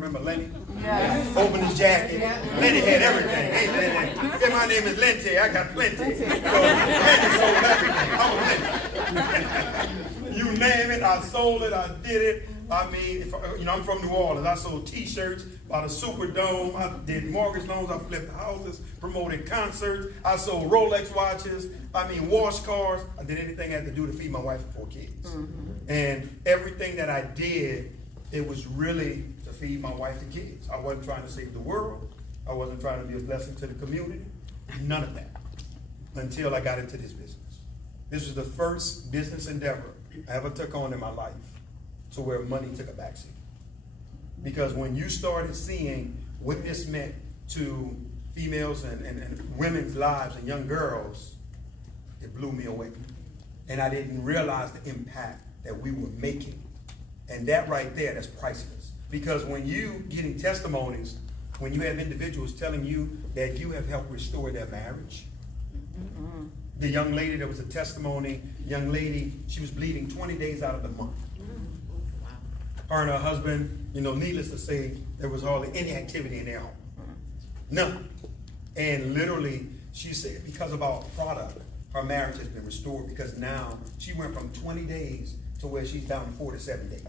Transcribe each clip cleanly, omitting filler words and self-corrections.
remember Lenny? Yeah. Open his jacket. Lenny had everything. Hey, Lenny. Say, my name is Lenty. I got plenty. So Lenny sold everything. I was Lenny. You name it, I sold it, I did it. I mean, I'm from New Orleans. I sold T-shirts by the Superdome. I did mortgage loans. I flipped houses, promoted concerts. I sold Rolex watches. I mean, wash cars. I did anything I had to do to feed my wife and 4 kids. Mm-hmm. And everything that I did, it was really to feed my wife and kids. I wasn't trying to save the world. I wasn't trying to be a blessing to the community. None of that until I got into this business. This was the first business endeavor I ever took on in my life to where money took a backseat. Because when you started seeing what this meant to females and women's lives and young girls, it blew me away. And I didn't realize the impact that we were making. And that right there, that's priceless. Because when you getting testimonies, when you have individuals telling you that you have helped restore their marriage. Mm-hmm. The young lady, there was a testimony, young lady, she was bleeding 20 days out of the month. Her and her husband, needless to say, there was hardly any activity in their home. None. And literally, she said, because of our product, her marriage has been restored because now she went from 20 days to where she's down to 4 to 7 days.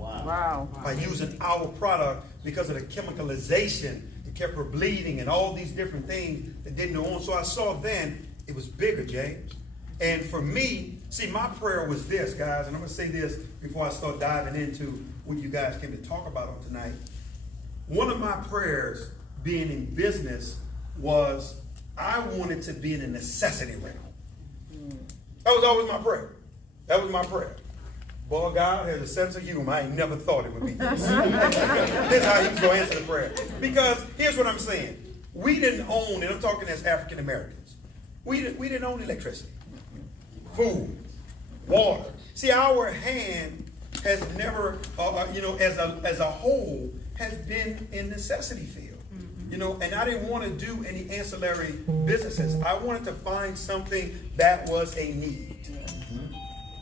Wow. By using our product, because of the chemicalization, it kept her bleeding and all these different things that didn't go on. So I saw then, it was bigger, James. And for me, see, my prayer was this, guys, and I'm going to say this before I start diving into what you guys came to talk about on tonight. One of my prayers being in business was I wanted to be in a necessity realm. That was always my prayer. That was my prayer. Boy, God has a sense of humor. I ain't never thought it would be this. This is how he was going to answer the prayer. Because here's what I'm saying. We didn't own, and I'm talking as African Americans, we didn't own electricity, food, water. See, our hand has never, as a whole, has been in necessity field. And I didn't want to do any ancillary businesses. I wanted to find something that was a need.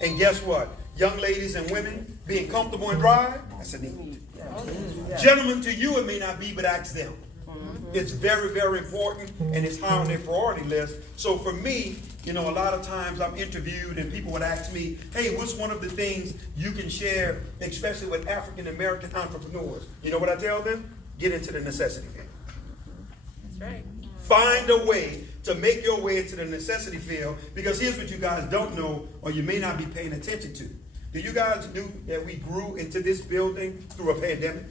And guess what? Young ladies and women being comfortable and dry, that's a need. Gentlemen, to you it may not be, but ask them. It's very, very important, and it's high on their priority list. So for me, a lot of times I'm interviewed and people would ask me, hey, what's one of the things you can share, especially with African American entrepreneurs? You know what I tell them? Get into the necessity field. That's right. Find a way to make your way into the necessity field, because here's what you guys don't know, or you may not be paying attention to. Do you guys know that we grew into this building through a pandemic?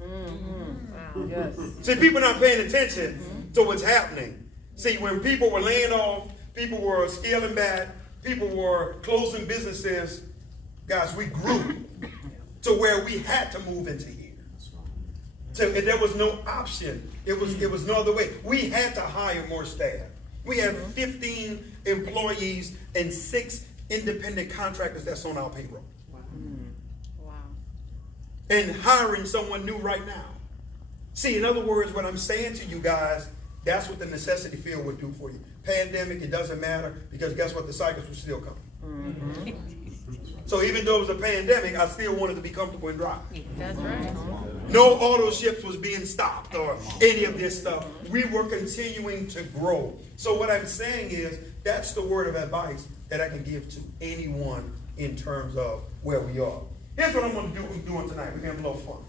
Wow. Yes. See, people not paying attention to what's happening. See, when people were laying off, people were scaling back, people were closing businesses, guys, we grew to where we had to move into here. So there was no option. It was no other way. We had to hire more staff. We have 15 employees and 6 independent contractors that's on our payroll. Wow. And hiring someone new right now. See, in other words, what I'm saying to you guys, that's what the necessity field would do for you. Pandemic, it doesn't matter, because guess what? The cycles will still come. So even though it was a pandemic, I still wanted to be comfortable and dry. That's right. No auto ships was being stopped or any of this stuff. We were continuing to grow. So what I'm saying is, that's the word of advice that I can give to anyone in terms of where we are. Here's what I'm going to do. We're doing tonight. We're having a little fun.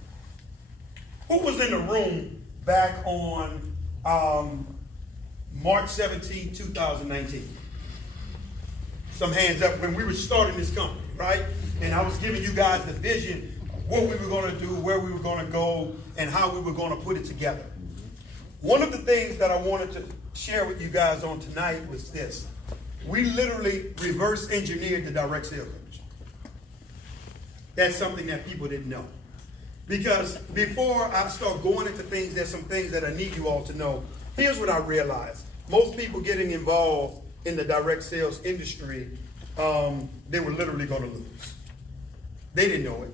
Who was in the room back on March 17, 2019? Some hands up when we were starting this company, right? And I was giving you guys the vision, what we were going to do, where we were going to go, and how we were going to put it together. One of the things that I wanted to share with you guys on tonight was this. We literally reverse engineered the direct sales industry. That's something that people didn't know. Because before I start going into things, there's some things that I need you all to know. Here's what I realized. Most people getting involved in the direct sales industry, they were literally going to lose. They didn't know it.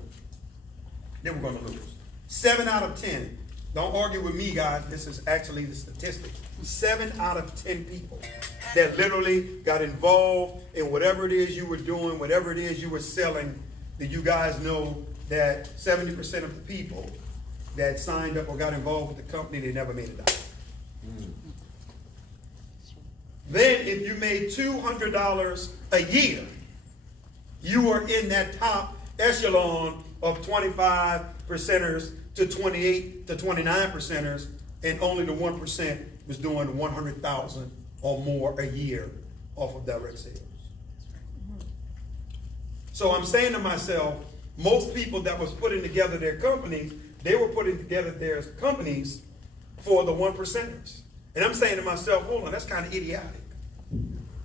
They were going to lose. 7 out of 10. Don't argue with me, guys. This is actually the statistics. 7 out of 10 people that literally got involved in whatever it is you were doing, whatever it is you were selling, that you guys know that 70% of the people that signed up or got involved with the company, they never made a dollar. Then if you made $200 a year, you are in that top echelon of 25 percenters to 28 to 29 percenters, and only the 1% was doing 100,000 or more a year off of direct sales. So I'm saying to myself, most people that was putting together their companies, they were putting together their companies for the 1%ers. And I'm saying to myself, hold on, that's kind of idiotic.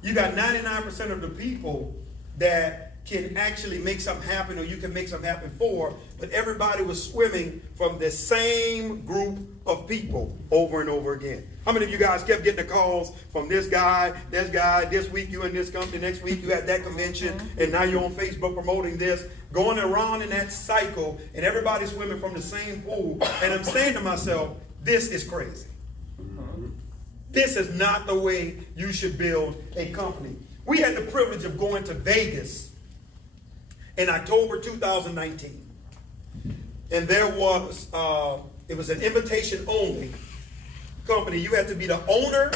You got 99% of the people that can actually make something happen, or you can make something happen for, but everybody was swimming from the same group of people over and over again. How many of you guys kept getting the calls from this guy, this week you in this company, next week you at that convention, and now you're on Facebook promoting this, going around in that cycle, and everybody's swimming from the same pool. And I'm saying to myself, this is crazy. This is not the way you should build a company. We had the privilege of going to Vegas in October 2019. And there was, it was an invitation only company. You had to be the owner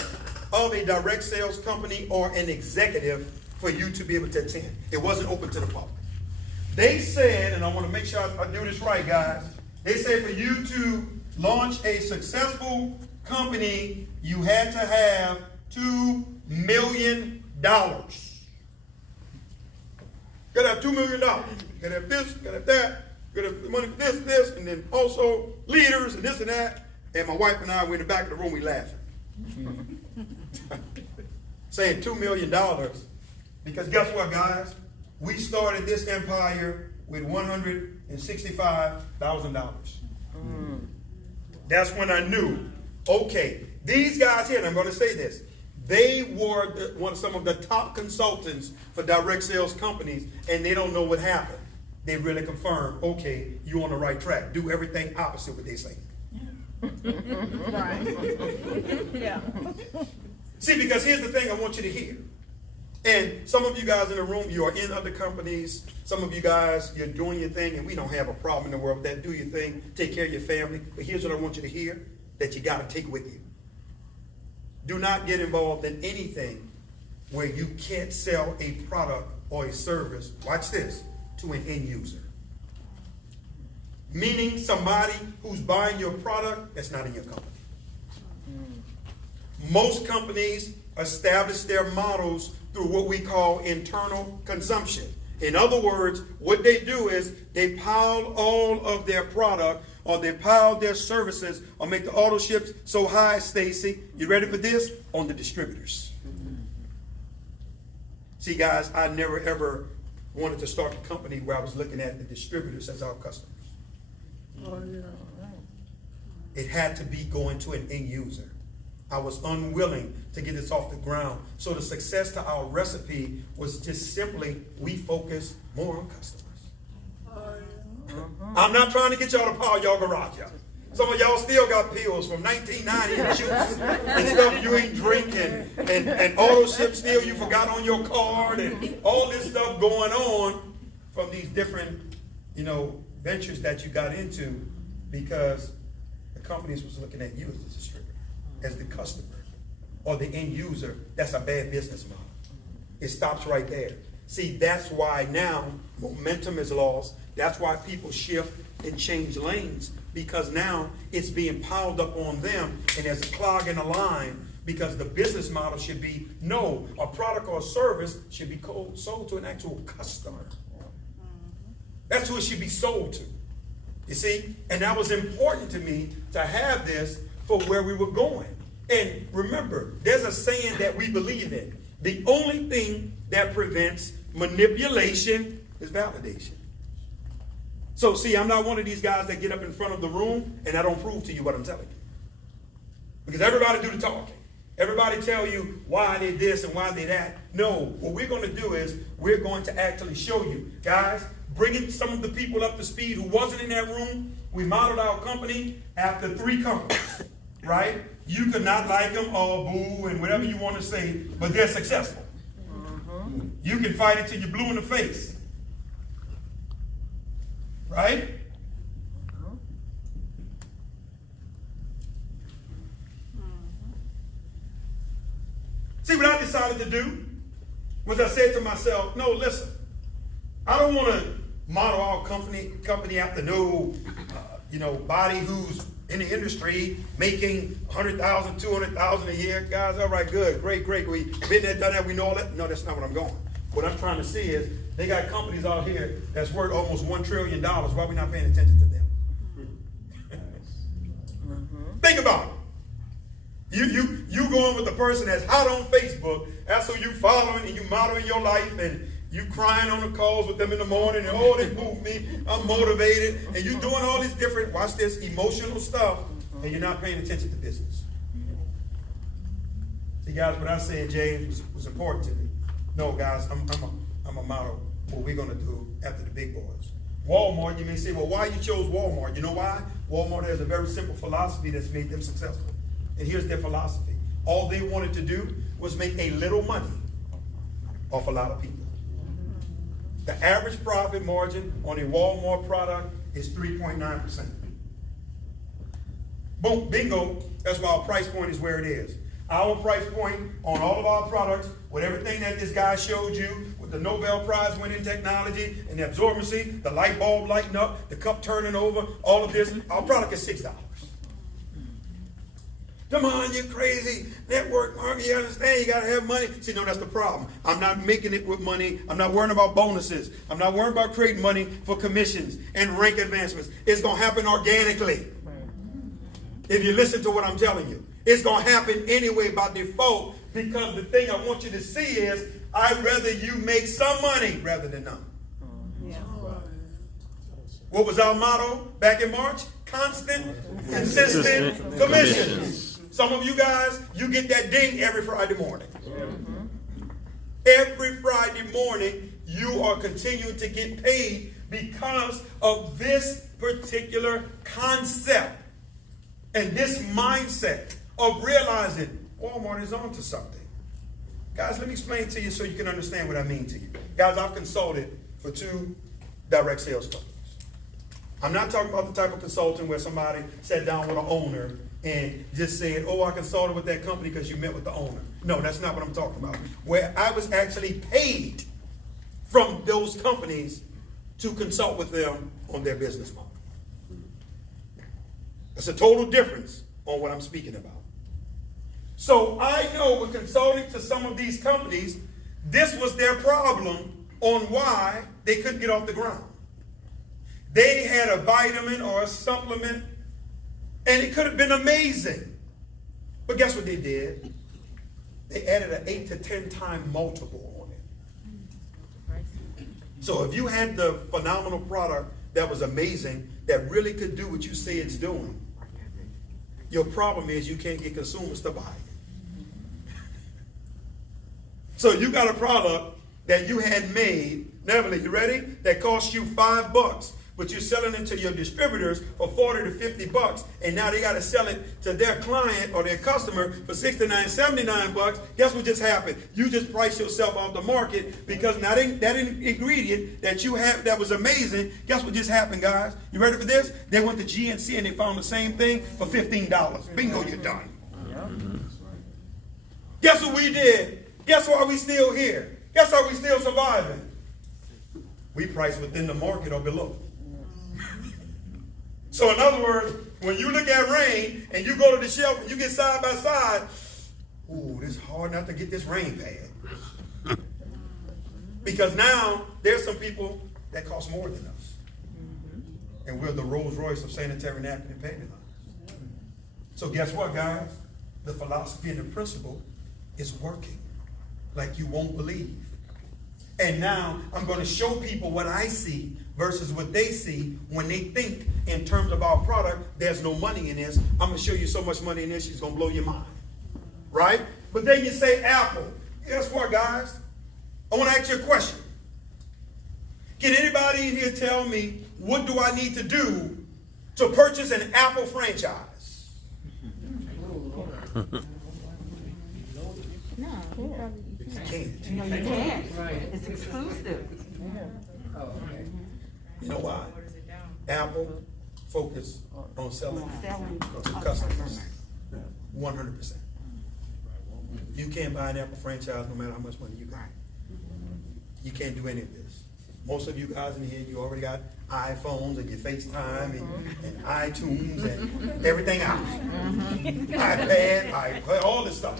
of a direct sales company or an executive for you to be able to attend. It wasn't open to the public. They said, and I want to make sure I do this right, guys. They said for you to launch a successful company, you had to have $2 million. Gotta have $2 million. Gotta have this, gotta have that, gotta have the money for this, and then also leaders and this and that. And my wife and I were in the back of the room, we laughing. Saying $2 million. Because guess what, guys? We started this empire with $165,000. That's when I knew, okay, these guys here, and I'm going to say this, they were some of the top consultants for direct sales companies, and they don't know what happened. They really confirmed, okay, you're on the right track. Do everything opposite what they say. Right. Yeah. See, because here's the thing I want you to hear. And some of you guys in the room, you are in other companies. Some of you guys, you're doing your thing, and we don't have a problem in the world with that. Do your thing, take care of your family. But here's what I want you to hear that you got to take with you. Do not get involved in anything where you can't sell a product or a service, watch this, to an end user. Meaning somebody who's buying your product that's not in your company. Most companies establish their models through what we call internal consumption. In other words, what they do is they pile all of their product, or they pile their services, or make the auto ships so high, Stacy, you ready for this? On the distributors. See, guys, I never ever wanted to start a company where I was looking at the distributors as our customers. It had to be going to an end user. I was unwilling to get this off the ground. So the success to our recipe was just simply, we focus more on customers. I'm not trying to get y'all to pile y'all garage out. Some of y'all still got pills from 1990 and juice and stuff you ain't drinking, and auto ship still you forgot on your card, and all this stuff going on from these different, ventures that you got into, because the companies was looking at you as the distributor, as the customer, or the end user. That's a bad business model. It stops right there. See, that's why now momentum is lost. That's why people shift and change lanes, because now it's being piled up on them, and there's a clog in the line, because the business model should be, no, a product or a service should be sold to an actual customer. That's who it should be sold to. You see? And that was important to me to have this for where we were going. And remember, there's a saying that we believe in. The only thing that prevents manipulation is validation. So see, I'm not one of these guys that get up in front of the room and I don't prove to you what I'm telling you. Because everybody do the talking. Everybody tell you why they this and why they that. No, what we're going to do is we're going to actually show you. Guys, bringing some of the people up to speed who wasn't in that room. We modeled our company after 3 companies, right? You could not like them or boo and whatever you want to say, but they're successful. You can fight it till you're blue in the face. Right? See, what I decided to do was I said to myself, no, listen, I don't want to model our company after no, body who's in the industry making 100,000, 200,000 a year. Guys, all right, good, great. We been there, done that, we know all that. No, that's not what I'm going. What I'm trying to see is they got companies out here that's worth almost $1 trillion. Why are we not paying attention to them? Think about it. You going with the person that's hot on Facebook, that's who you following and you modeling your life, and you crying on the calls with them in the morning, and oh, they move me, I'm motivated, and you doing all this different, watch this, emotional stuff, and you're not paying attention to business. See, guys, what I said, James, was important to me. No, guys, I'm a model what we're going to do after the big boys. Walmart, you may say, well, why you chose Walmart? You know why? Walmart has a very simple philosophy that's made them successful. And here's their philosophy. All they wanted to do was make a little money off a lot of people. The average profit margin on a Walmart product is 3.9%. Boom, bingo, that's why our price point is where it is. Our price point on all of our products, with everything that this guy showed you, with the Nobel Prize winning technology and the absorbency, the light bulb lighting up, the cup turning over, all of this, our product is $6. Come on, you're crazy. Network marketing, you understand, you got to have money. See, no, that's the problem. I'm not making it with money. I'm not worrying about bonuses. I'm not worrying about creating money for commissions and rank advancements. It's going to happen organically. If you listen to what I'm telling you. It's going to happen anyway by default, because the thing I want you to see is I'd rather you make some money rather than none. Yeah. What was our motto back in March? Constant, consistent commissions. Some of you guys, you get that ding every Friday morning. Every Friday morning, you are continuing to get paid because of this particular concept and this mindset of realizing Walmart is on to something. Guys, let me explain to you so you can understand what I mean to you. Guys, I've consulted for 2 direct sales companies. I'm not talking about the type of consulting where somebody sat down with an owner and just said, oh, I consulted with that company because you met with the owner. No, that's not what I'm talking about. Where I was actually paid from those companies to consult with them on their business model. It's a total difference on what I'm speaking about. So I know with consulting to some of these companies, this was their problem on why they couldn't get off the ground. They had a vitamin or a supplement, and it could have been amazing. But guess what they did? They added an 8 to 10 time multiple on it. So if you had the phenomenal product that was amazing, that really could do what you say it's doing, your problem is you can't get consumers to buy it. So you got a product that you had made, Neverly, you ready? That cost you $5, but you're selling it to your distributors for 40 to 50 bucks, and now they got to sell it to their client or their customer for 69, 79 bucks. Guess what just happened? You just priced yourself off the market because now that ingredient that you have that was amazing. Guess what just happened, guys? You ready for this? They went to GNC and they found the same thing for $15. Bingo, you're done. Guess what we did? Guess why we still here? Guess why we still surviving? We price within the market or below. So in other words, when you look at Reign and you go to the shelf and you get side by side, ooh, it's hard not to get this Reign pad. Because now there's some people that cost more than us. And we're the Rolls Royce of sanitary napkin and panty lines. So guess what, guys? The philosophy and the principle is working like you won't believe. And now I'm going to show people what I see versus what they see when they think in terms of our product, there's no money in this. I'm going to show you so much money in this, it's going to blow your mind. Right? But then you say Apple. Guess what, guys? I want to ask you a question. Can anybody in here tell me what do I need to do to purchase an Apple franchise? No, You can't. no, you can't. It's exclusive. You know why? Apple focus on selling to customers. 100%. You can't buy an Apple franchise no matter how much money you got. You can't do any of this. Most of you guys in here, you already got iPhones and your FaceTime and iTunes and everything else. iPad, all this stuff.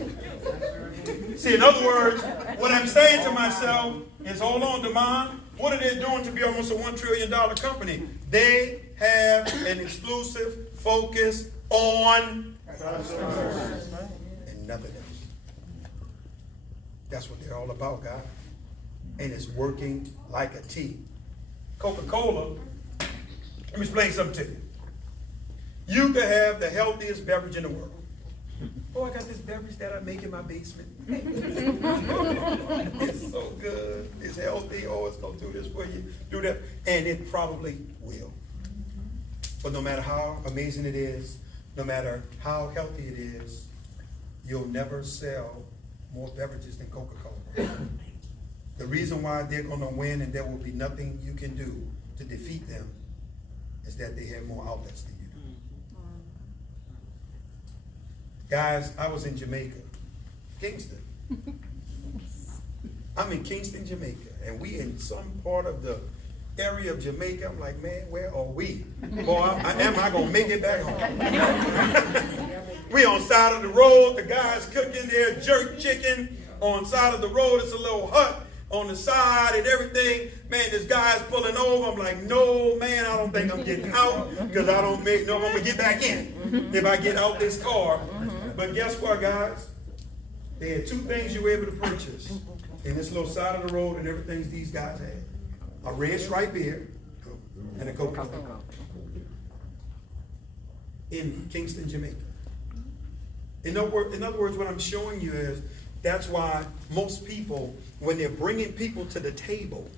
See, in other words, what I'm saying to myself is, hold on, Demond, what are they doing to be almost a $1 trillion company? They have an exclusive focus on customers and nothing else. That's what they're all about, guys. And it's working like a T. Coca-Cola, let me explain something to you. You could have the healthiest beverage in the world. Oh, I got this beverage that I make in my basement. It's so good. It's healthy. Oh, it's going to do this for you. Do that. And it probably will. But no matter how amazing it is, no matter how healthy it is, you'll never sell more beverages than Coca-Cola. The reason why they're going to win and there will be nothing you can do to defeat them is that they have more outlets than you do. Guys, I was in Jamaica, Kingston. I'm in Kingston, Jamaica, and we in some part of the area of Jamaica. I'm like, man, where are we? Boy, am I going to make it back home? We on side of the road. The guy's cooking their jerk chicken on side of the road. It's a little hut on the side and everything. Man, this guy's pulling over. I'm like, no, man, I don't think I'm getting out because I don't know if I'm going to get back in if I get out this car. But guess what, guys? They had two things you were able to purchase in this little side of the road and everything these guys had. A red stripe beer and a Coca-Cola. In Kingston, Jamaica. In other words, what I'm showing you is that's why most people, when they're bringing people to the table,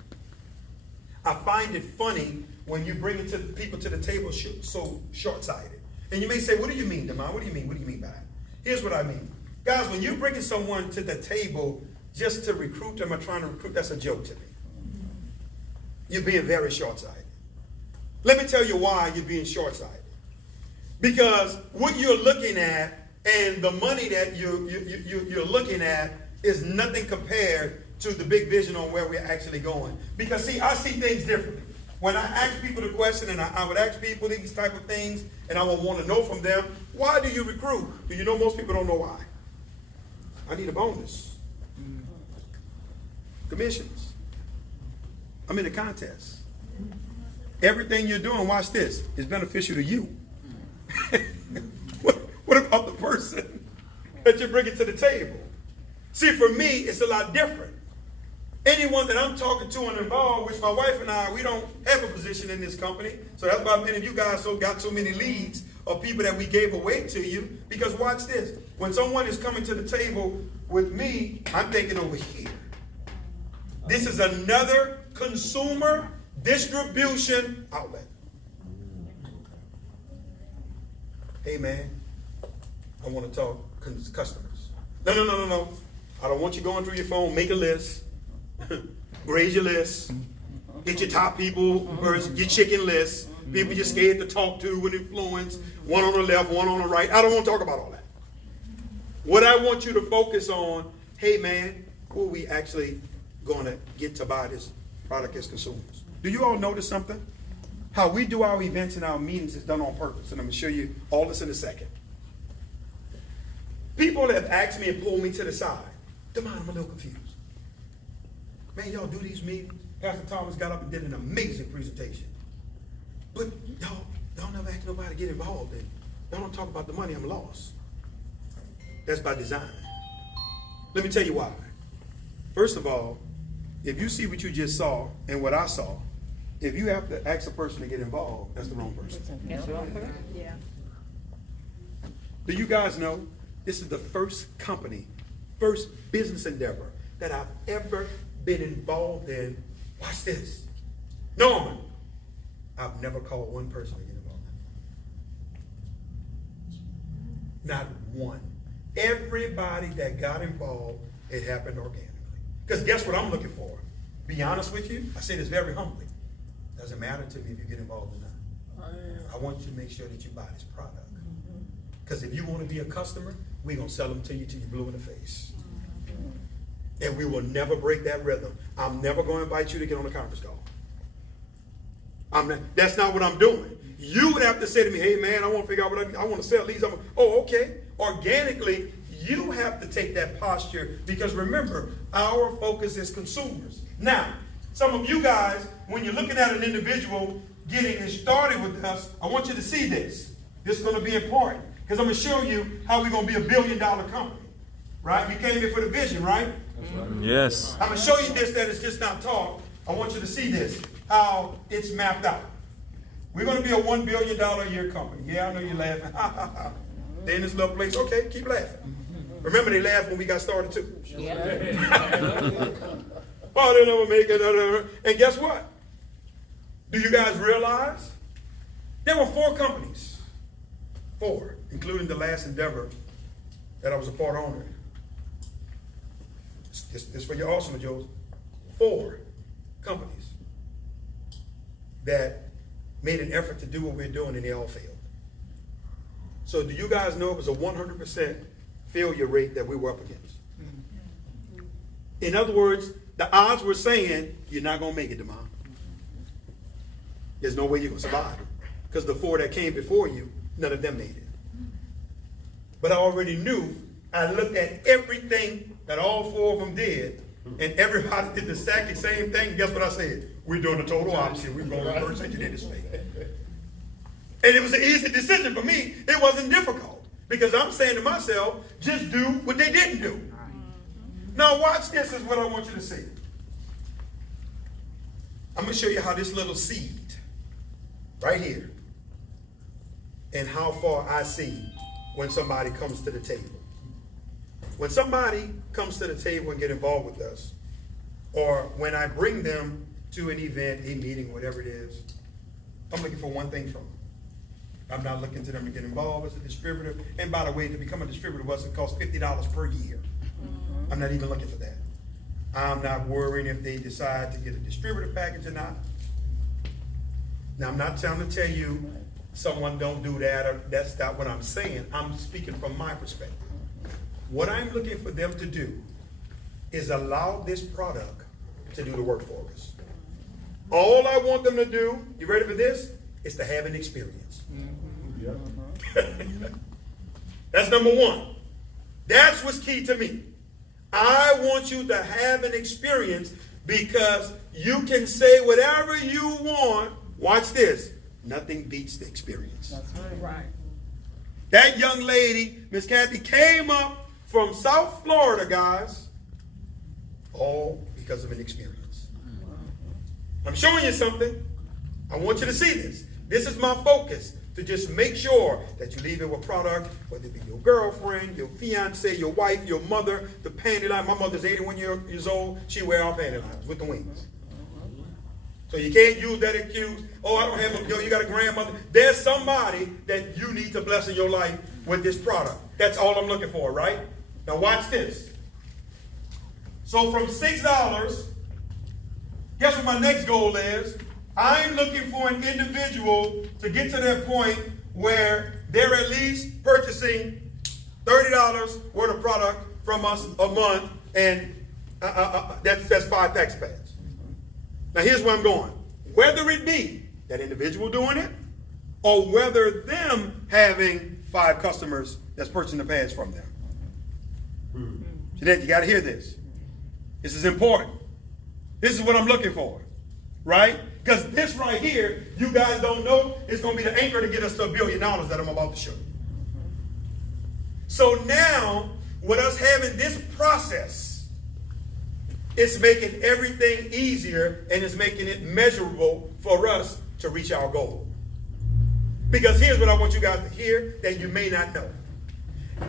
I find it funny when you bring people to the table so short-sighted. And you may say, what do you mean, Demond? What do you mean? What do you mean by it? Here's what I mean. Guys, when you're bringing someone to the table just to recruit them or trying to recruit, that's a joke to me. You're being very short-sighted. Let me tell you why you're being short-sighted. Because what you're looking at and the money that you're looking at is nothing compared to the big vision on where we're actually going. Because see, I see things differently. When I ask people the question, and I would ask people these type of things, and I would want to know from them, why do you recruit? Do you know most people don't know why? I need a bonus. Commissions. I'm in a contest. Everything you're doing, watch this, is beneficial to you. What about the person that you're bringing to the table? See, for me, it's a lot different. Anyone that I'm talking to and involved, which my wife and I, we don't have a position in this company. So that's why many of you guys got so many leads of people that we gave away to you. Because watch this. When someone is coming to the table with me, I'm thinking over here. This is another consumer distribution outlet. Hey, man, I want to talk customers. No. I don't want you going through your phone. Make a list. Raise your list. Get your top people first. Your chicken list. People you're scared to talk to with influence. One on the left, one on the right. I don't want to talk about all that. What I want you to focus on, hey, man, who are we actually going to get to buy this product as consumers? Do you all notice something? How we do our events and our meetings is done on purpose. And I'm going to show you all this in a second. People have asked me and pulled me to the side. Demond, I'm a little confused. Man, y'all do these meetings. Pastor Thomas got up and did an amazing presentation. But y'all never ask nobody to get involved in. Y'all don't talk about the money. I'm lost. That's by design. Let me tell you why. First of all, if you see what you just saw and what I saw, if you have to ask a person to get involved, that's the wrong person. Yeah. Do you guys know this is the first company, first business endeavor that I've ever been involved in? Watch this. Norman, I've never called one person to get involved. Not one. Everybody that got involved, it happened organically. Because guess what I'm looking for? Be honest with you, I say this very humbly. Doesn't matter to me if you get involved or not. I want you to make sure that you buy this product. Because if you want to be a customer, we're going to sell them to you till you're blue in the face. And we will never break that rhythm. I'm never going to invite you to get on a conference call. That's not what I'm doing. You would have to say to me, hey man, I want to figure out what I want to sell these. Oh, okay. Organically, you have to take that posture, because remember, our focus is consumers. Now, some of you guys, when you're looking at an individual getting started with us, I want you to see this. This is going to be important, because I'm going to show you how we're going to be $1 billion company. Right? You came here for the vision, right? That's right. Yes. I'm going to show you this, that it's just not talk. I want you to see this, how it's mapped out. We're going to be a $1 billion a year company. Yeah, I know you're laughing. They're in this little place. Okay, keep laughing. Remember, they laughed when we got started too. Yeah. Oh, they never make it. And guess what? Do you guys realize there were 4 companies, 4, including the last endeavor that I was a part owner in. This for your awesome, Joes. 4 companies that made an effort to do what we're doing, and they all failed. So do you guys know it was a 100% failure rate that we were up against? In other words, the odds were saying, you're not going to make it, Demond. There's no way you're going to survive. Because the 4 that came before you, none of them made it. But I already knew. I looked at everything that all 4 of them did, and everybody did the exact same thing. Guess what I said? We're doing the total opposite. We're going to reverse engineer this thing. And it was an easy decision for me. It wasn't difficult, because I'm saying to myself, just do what they didn't do. Now watch this, is what I want you to see. I'm going to show you how this little seed right here, and how far I see when somebody comes to the table. When somebody comes to the table and get involved with us, or when I bring them to an event, a meeting, whatever it is, I'm looking for one thing from them. I'm not looking to them to get involved as a distributor. And by the way, to become a distributor it costs $50 per year. I'm not even looking for that. I'm not worrying if they decide to get a distributor package or not. Now, I'm not trying to tell you someone don't do that, or that's not what I'm saying. I'm speaking from my perspective. What I'm looking for them to do is allow this product to do the work for us. All I want them to do, you ready for this, is to have an experience. That's number 1. That's what's key to me. I want you to have an experience, because you can say whatever you want. Watch this. Nothing beats the experience. That's right. That young lady, Miss Kathy, came up from South Florida, guys, all because of an experience. I'm showing you something. I want you to see this. This is my focus, to just make sure that you leave it with product, whether it be your girlfriend, your fiance, your wife, your mother, the panty line. My mother's 81 years old. She wear our panty lines with the wings. So you can't use that excuse, oh, I don't have, you got a grandmother. There's somebody that you need to bless in your life with this product. That's all I'm looking for, right? Now watch this. So from $6, guess what my next goal is? I'm looking for an individual to get to that point where they're at least purchasing $30 worth of product from us a month, and that's 5 tax pads. Now here's where I'm going. Whether it be that individual doing it, or whether them having 5 customers that's purchasing the pads from them. You got to hear this. This is important. This is what I'm looking for, right? Because this right here, you guys don't know, is going to be the anchor to get us to $1 billion that I'm about to show you. So now, with us having this process, it's making everything easier, and it's making it measurable for us to reach our goal. Because here's what I want you guys to hear that you may not know.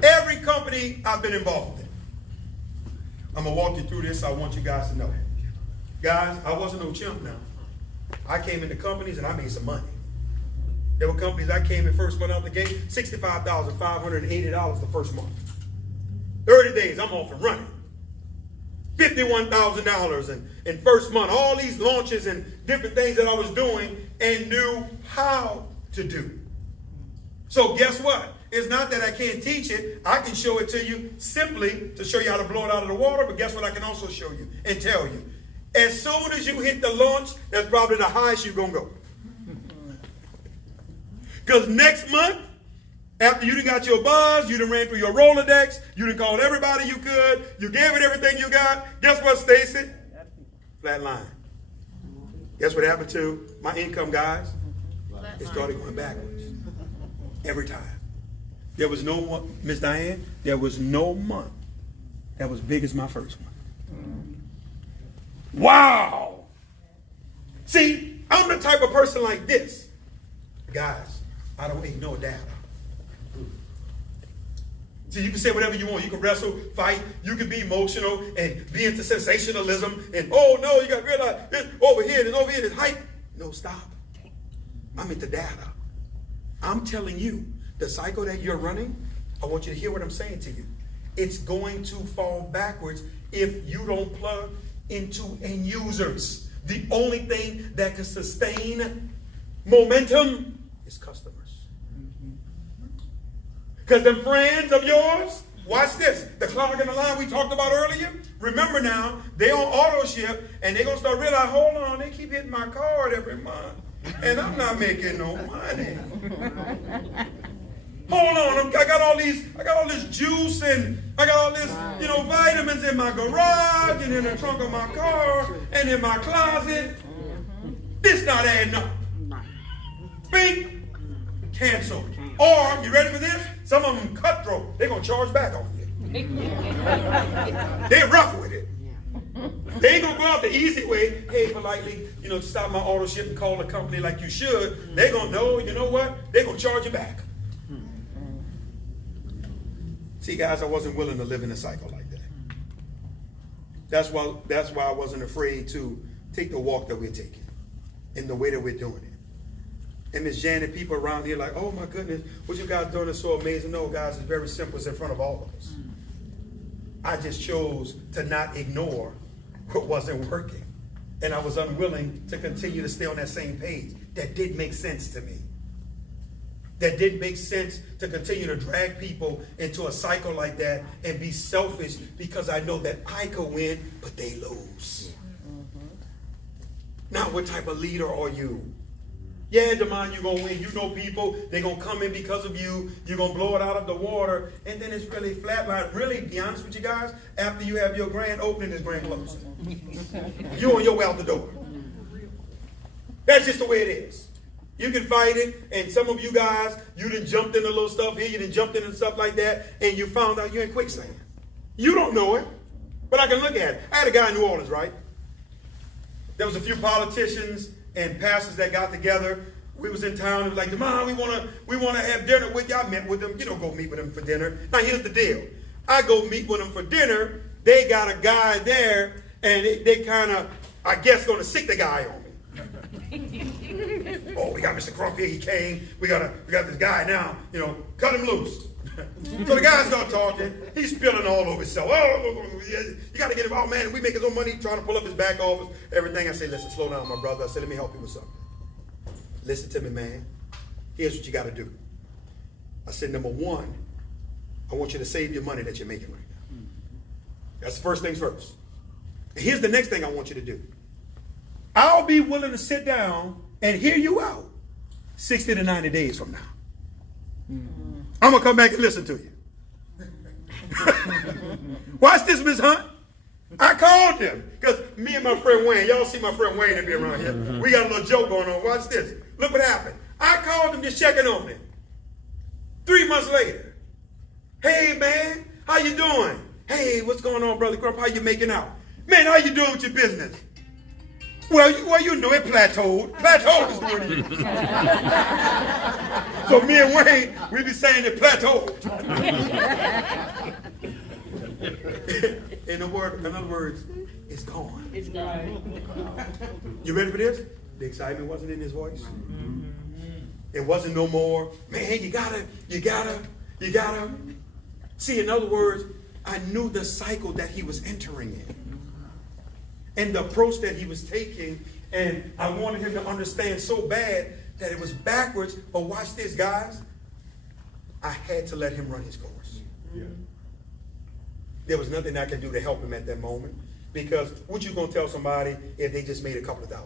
Every company I've been involved in, I'm going to walk you through this. I want you guys to know. Guys, I wasn't no chimp now. I came into companies and I made some money. There were companies I came in first month out the gate, $65,580 the first month. 30 days, I'm off and running. $51,000 in first month. All these launches and different things that I was doing, and knew how to do. So guess what? It's not that I can't teach it. I can show it to you simply to show you how to blow it out of the water. But guess what? I can also show you and tell you. As soon as you hit the launch, that's probably the highest you're going to go. Because next month, after you done got your buzz, you done ran through your Rolodex, you done called everybody you could, you gave it everything you got, guess what, Stacy? Flat line. Guess what happened to my income, guys? It started going backwards. Every time. There was no one, Miss Diane, there was no month that was big as my first one. Wow! See, I'm the type of person like this. Guys, I don't ignore data. See, you can say whatever you want. You can wrestle, fight. You can be emotional and be into sensationalism. And, oh, no, you got to realize this over here, this hype. No, stop. I'm into data. I'm telling you, the cycle that you're running, I want you to hear what I'm saying to you. It's going to fall backwards if you don't plug into end users. The only thing that can sustain momentum is customers. Because them friends of yours, watch this, the clock in the line we talked about earlier, remember now, they on auto ship, and they're going to start realizing, hold on, they keep hitting my card every month, and I'm not making no money. Hold on, I got all this juice, and I got all this, vitamins in my garage, and in the trunk of my car, and in my closet. This not adding up. Bing. Cancel. Or, you ready for this? Some of them cutthroat. They're going to charge back on you. They're rough with it. They ain't going to go out the easy way. Hey, politely, stop my auto ship and call the company like you should. They're going to know, you know what? They're going to charge you back. See, guys, I wasn't willing to live in a cycle like that. That's why I wasn't afraid to take the walk that we're taking in the way that we're doing it. And Miss Janet, people around here like, oh my goodness, what you guys doing is so amazing. No, guys, it's very simple. It's in front of all of us. I just chose to not ignore what wasn't working. And I was unwilling to continue to stay on that same page. That did make sense to me. That did make sense to continue to drag people into a cycle like that and be selfish because I know that I could win, but they lose. Now, what type of leader are you? Yeah, Demond, you're going to win. You know people, they're going to come in because of you. You're going to blow it out of the water. And then it's really flatline. Really, to be honest with you guys, after you have your grand opening, it's grand closing. You're on your way out the door. That's just the way it is. You can fight it, and some of you guys, you done jumped into little stuff here, you done jumped into stuff like that, and you found out you're in quicksand. You don't know it, but I can look at it. I had a guy in New Orleans, right? There was a few politicians and pastors that got together. We was in town. It was like, Demond, we want to have dinner with you. I met with them. You don't go meet with them for dinner. Now here's the deal. I go meet with them for dinner. They got a guy there, and they kind of, I guess, going to sick the guy on me. Oh, we got Mr. Crump here. He came. We got this guy now. Cut him loose. So the guy started talking. He's spilling all over himself. Oh, you got to get him out, man. We make his own money trying to pull up his back office, everything. I said, listen, slow down, my brother. I said, let me help you with something. Listen to me, man. Here's what you got to do. I said, number one, I want you to save your money that you're making right now. That's the first things first. And here's the next thing I want you to do. I'll be willing to sit down and hear you out 60 to 90 days from now. I'm going to come back and listen to you. Watch this, Miss Hunt. I called him because me and my friend Wayne, y'all see my friend Wayne that be around here. We got a little joke going on. Watch this. Look what happened. I called him just checking on him. 3 months later. Hey, man, how you doing? Hey, what's going on, Brother Crump? How you making out? Man, how you doing with your business? Well, you know it plateaued. Plateaued is what it is. So me and Wayne, we be saying it plateaued. In other words, it's gone. It's gone. You ready for this? The excitement wasn't in his voice. It wasn't no more, man, you gotta. See, in other words, I knew the cycle that he was entering in. And the approach that he was taking, and I wanted him to understand so bad that it was backwards, but watch this, guys. I had to let him run his course. Yeah. There was nothing I could do to help him at that moment, because what you gonna tell somebody if they just made a couple of $1,000?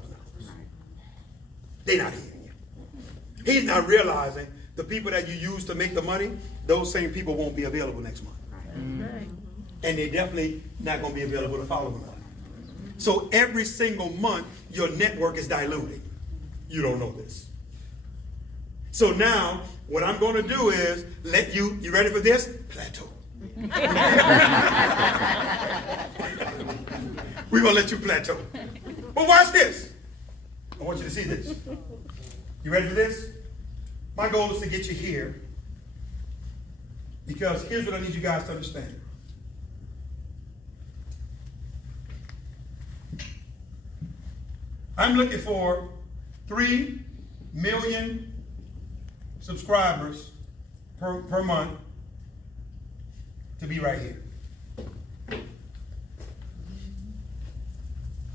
They're not hearing you. He's not realizing the people that you use to make the money, those same people won't be available next month. Right. And they're definitely not going to be available the following month. So every single month, your network is diluting. You don't know this. So now, what I'm going to do is let you ready for this? Plateau. We're going to let you plateau. But watch this. I want you to see this. You ready for this? My goal is to get you here, because here's what I need you guys to understand. I'm looking for 3 million subscribers per month to be right here.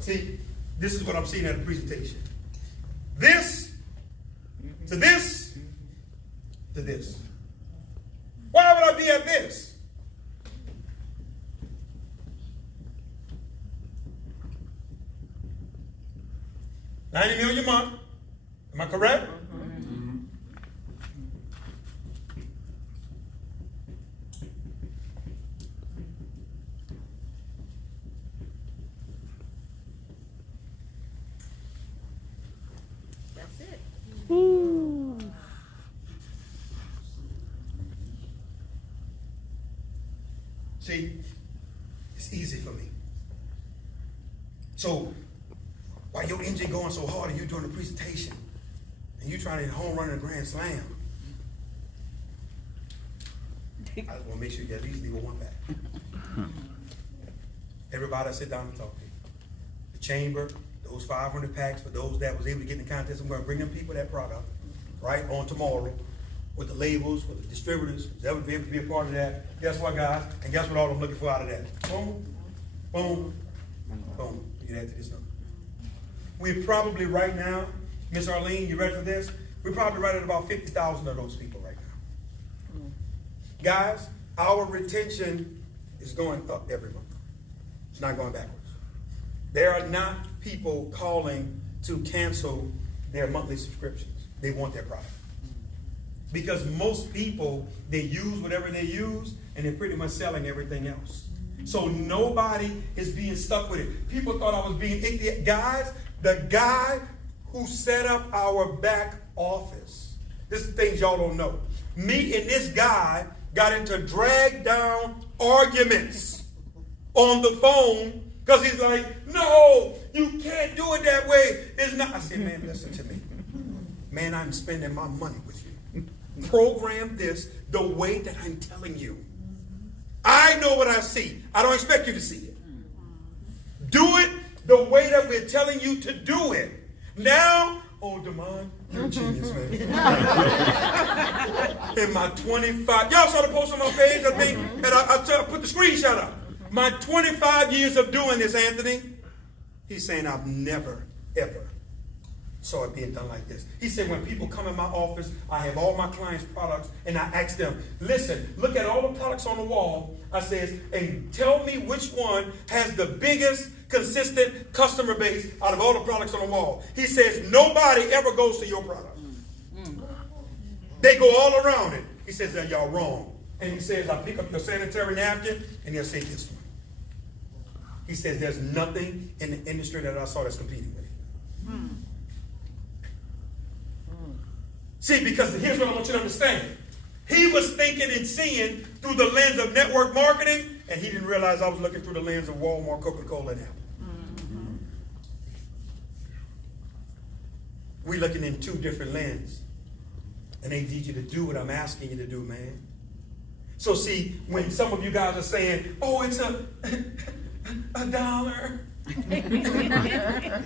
See, this is what I'm seeing at the presentation. This to this to this. Why would I be at this? $90 million a month. Am I correct? Mm-hmm. That's it. See, it's easy for me. So, while your engine going so hard and you doing the presentation, and you trying to hit home run in a grand slam, I just want to make sure you at least leave one back. Everybody I sit down and talk to. The chamber, those 500 packs for those that was able to get in the contest, I'm going to bring them people that product, right, on tomorrow, with the labels, with the distributors, that would be able to be a part of that. Guess what, guys? And guess what all I'm looking for out of that? Boom, boom, boom. You get that to this number. We're probably right now, Miss Arlene, you ready for this? We're probably right at about 50,000 of those people right now. Guys, our retention is going up every month. It's not going backwards. There are not people calling to cancel their monthly subscriptions. They want their product. Because most people, they use whatever they use, and they're pretty much selling everything else. So nobody is being stuck with it. People thought I was being idiot. Guys, the guy who set up our back office, this is things y'all don't know. Me and this guy got into drag down arguments on the phone, because he's like, no, you can't do it that way. It's not. I said, man, listen to me. Man, I'm spending my money with you. Program this the way that I'm telling you. I know what I see. I don't expect you to see it. Do it the way that we're telling you to do it. Now, oh, Demond, you're a genius, man. In my 25, y'all saw the post on my page, I think, and I put the screenshot up. My 25 years of doing this, Anthony, he's saying I've never, ever saw it being done like this. He said, when people come in my office, I have all my clients' products, and I ask them, listen, look at all the products on the wall. I says, and tell me which one has the biggest consistent customer base out of all the products on the wall. He says, nobody ever goes to your product. They go all around it. He says, y'all wrong. And he says, I pick up your sanitary napkin, and he'll say this one. He says, there's nothing in the industry that I saw that's competing with it. See, because here's what I want you to understand. He was thinking and seeing through the lens of network marketing, and he didn't realize I was looking through the lens of Walmart, Coca-Cola, and Apple. We're looking in two different lenses. And they need you to do what I'm asking you to do, man. So see, when some of you guys are saying, oh, it's $1.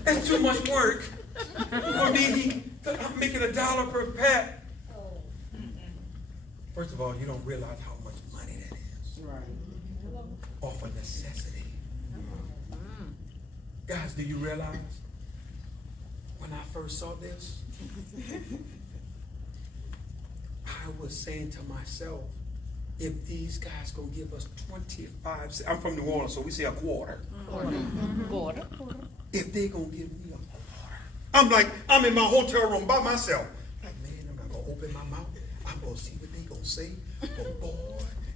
That's too much work for me. I'm making $1 per pack. First of all, you don't realize how much money that is. Right. Off of necessity. Guys, do you realize when I first saw this, I was saying to myself, if these guys gonna give us 25 cents, I'm from New Orleans, so we say a quarter. Quarter. If they gonna give me a quarter, I'm like, I'm in my hotel room by myself. Like, man, I'm not gonna open my mouth. I'm gonna see what they gonna say. But boy,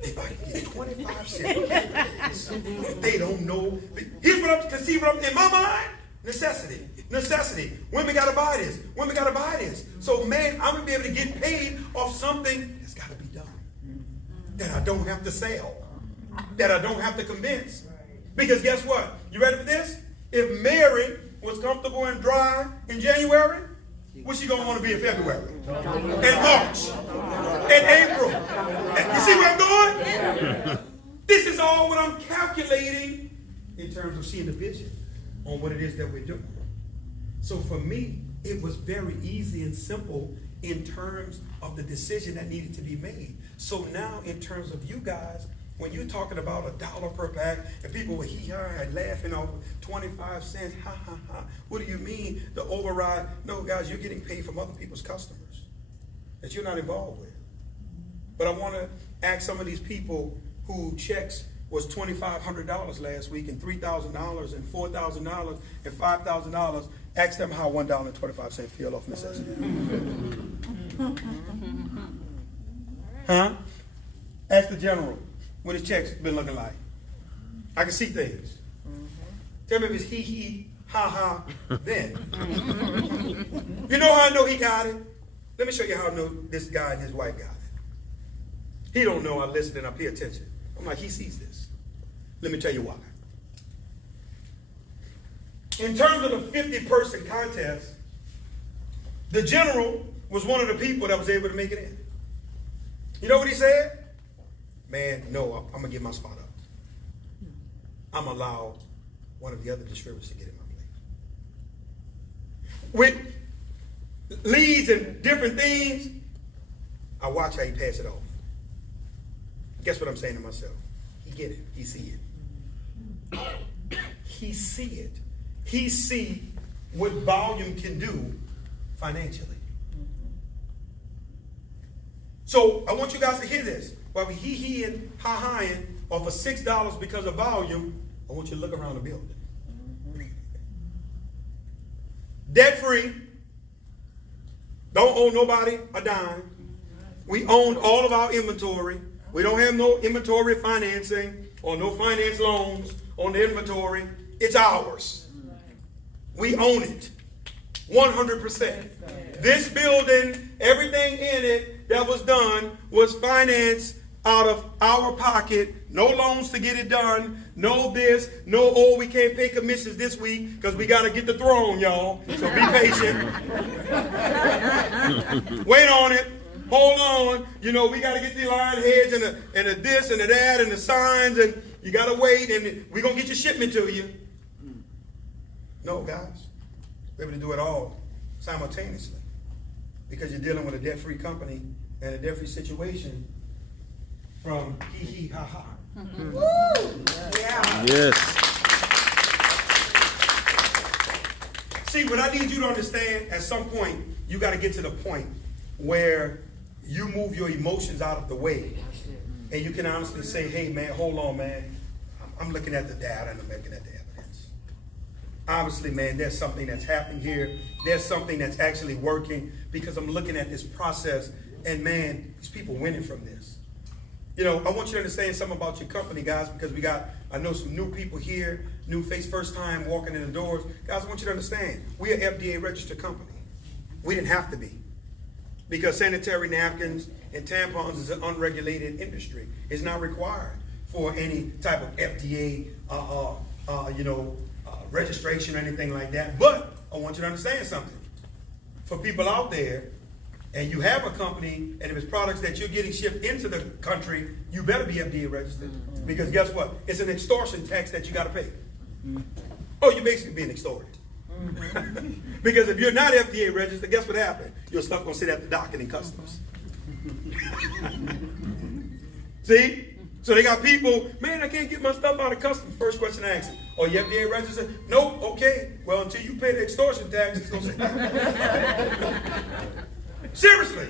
if I get 25 cents, they don't know. Here's what I'm, see what I'm in my mind? Necessity. Necessity. Women gotta buy this. Women gotta buy this. So man, I'm gonna be able to get paid off something that's gotta be done. That I don't have to sell. That I don't have to convince. Because guess what? You ready for this? If Mary was comfortable and dry in January, what's she gonna want to be in February? In March? In April? You see where I'm going? This is all what I'm calculating in terms of seeing the vision on what it is that we're doing. So for me, it was very easy and simple in terms of the decision that needed to be made. So now in terms of you guys, when you're talking about $1 per pack and people were hee-haw and laughing over 25 cents, ha ha ha, what do you mean the override? No guys, you're getting paid from other people's customers that you're not involved with. But I want to ask some of these people who checks was $2,500 last week and $3,000 and $4,000 and $5,000. Ask them how $1.25 feel off necessity. Huh? Ask the general what his checks been looking like. I can see things. Tell me if it's he, ha, ha, then. You know how I know he got it? Let me show you how I know this guy and his wife got it. He don't know I listen and I pay attention. I'm like, he sees this. Let me tell you why. In terms of the 50-person contest, the general was one of the people that was able to make it in. You know what he said? Man, no, I'm going to give my spot up. I'm going to allow one of the other distributors to get in my place. With leads and different things, I watch how he pass it off. Guess what I'm saying to myself? He get it. He see it. He see it. He see what volume can do financially. So I want you guys to hear this. While we hee and ha-haing off of $6 because of volume, I want you to look around the building. Debt free. Don't owe nobody a dime. We own all of our inventory. We don't have no inventory financing or no finance loans on the inventory. It's ours. We own it. 100%. This building, everything in it that was done was financed out of our pocket. No loans to get it done. No this. No, oh, we can't pay commissions this week because we got to get the throne, y'all. So be patient. Wait on it. Hold on. You know, we got to get the line heads and the this and the that and the signs, and you got to wait, and we're going to get your shipment to you. No, guys. We're able to do it all simultaneously because you're dealing with a debt-free company and a debt-free situation from hee ha ha. Woo! Yeah. Yes. See, what I need you to understand, at some point, you got to get to the point where you move your emotions out of the way and you can honestly say, hey, man, hold on, man. I'm looking at the data and I'm looking at the evidence. Obviously, man, there's something that's happening here. There's something that's actually working because I'm looking at this process and, man, these people winning from this. You know, I want you to understand something about your company, guys, because I know some new people here, new face, first time walking in the doors. Guys, I want you to understand, we're an FDA registered company. We didn't have to be because sanitary napkins and tampons is an unregulated industry. It's not required for any type of FDA, registration or anything like that. But I want you to understand something. For people out there, and you have a company, and if it's products that you're getting shipped into the country, you better be FDA registered. Because guess what? It's an extortion tax that you got to pay. Oh, you're basically being extorted. Because if you're not FDA registered, guess what happened? Your stuff going to sit at the dock and in customs. See? So they got people, man, I can't get my stuff out of customs. First question I ask them, oh, you FDA registered? Nope, okay. Well, until you pay the extortion tax, it's going to say. Seriously.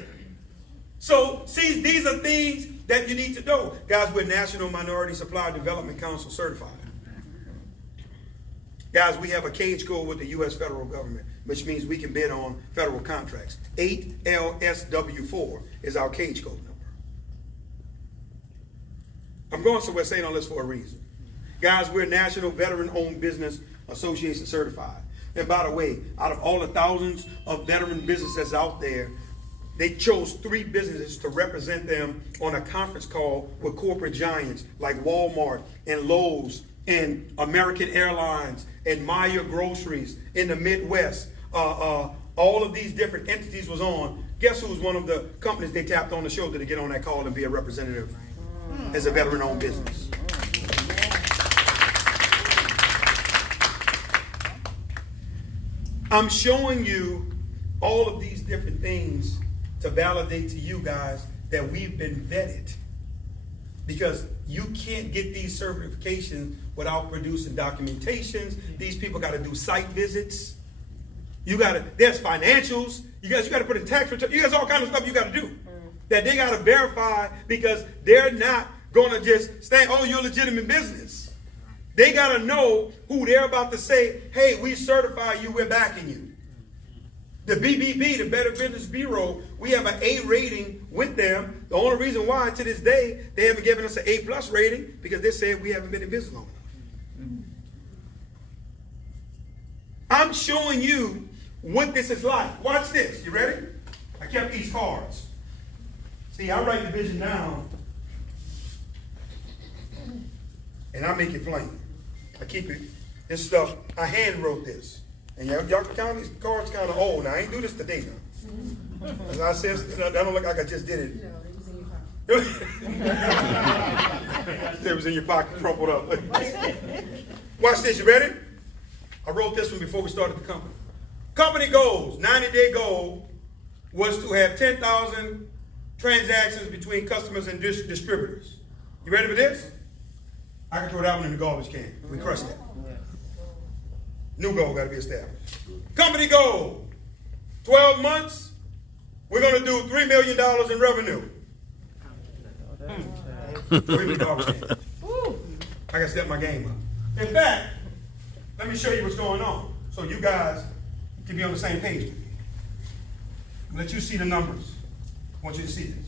So, see, these are things that you need to know. Guys, we're National Minority Supplier Development Council certified. Guys, we have a cage code with the U.S. federal government, which means we can bid on federal contracts. 8LSW4 is our cage code number. I'm going somewhere saying all this for a reason. Guys, we're National Veteran-Owned Business Association certified. And by the way, out of all the thousands of veteran businesses out there, they chose 3 businesses to represent them on a conference call with corporate giants like Walmart and Lowe's and American Airlines and Maya Groceries in the Midwest. All of these different entities was on. Guess who's one of the companies they tapped on the shoulder to get on that call and be a representative as a veteran-owned business? I'm showing you all of these different things to validate to you guys that we've been vetted. Because you can't get these certifications without producing documentations. These people got to do site visits. There's financials. You got to put in tax return. You guys all kind of stuff you got to do that they got to verify, because they're not going to just stand, oh, you're a legitimate business. They got to know who they're about to say, hey, we certify you, we're backing you. The BBB, the Better Business Bureau, we have an A rating with them. The only reason why to this day they haven't given us an A+ rating, because they said we haven't been in business long enough. I'm showing you what this is like. Watch this. You ready? I kept these cards. See, I write the vision down and I make it plain. I keep it. This stuff, I hand wrote this. And y'all can count these cards kind of old. Now, I ain't do this today now. As I said, that don't look like I just did it. No, it was in your pocket. It was in your pocket, crumpled up. Watch this, you ready? I wrote this one before we started the company. Company goals, 90-day goal was to have 10,000 transactions between customers and distributors. You ready for this? I can throw that one in the garbage can. We crushed that. New goal got to be established. Company goal, 12 months, we're going to do $3 million in revenue. I got to step my game up. In fact, let me show you what's going on so you guys can be on the same page with me. Let you see the numbers. I want you to see this.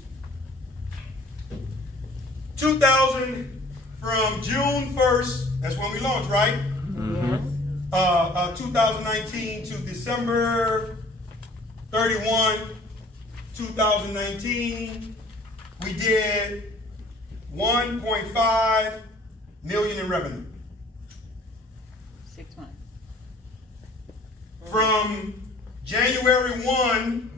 2000 from June 1st, that's when we launched, right? Yes. 2019 to December 31, 2019, we did 1.5 million in revenue. 6 months. From January 1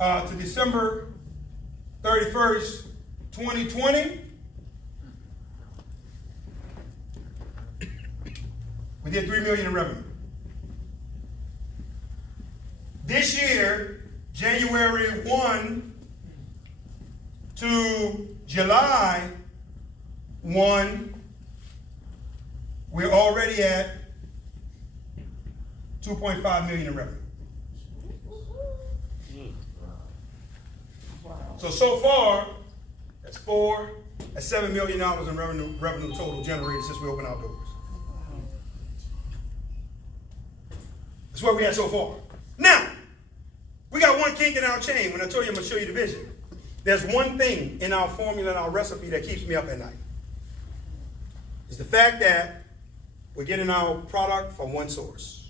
to December 31st, 2020, we did 3 million in revenue. This year, January 1 to July 1, we're already at 2.5 million in revenue. So far, that's $7 million in revenue total generated since we opened our doors. That's where we at so far. Now, we got one kink in our chain. When I told you I'm going to show you the vision, there's one thing in our formula and our recipe that keeps me up at night. It's the fact that we're getting our product from one source.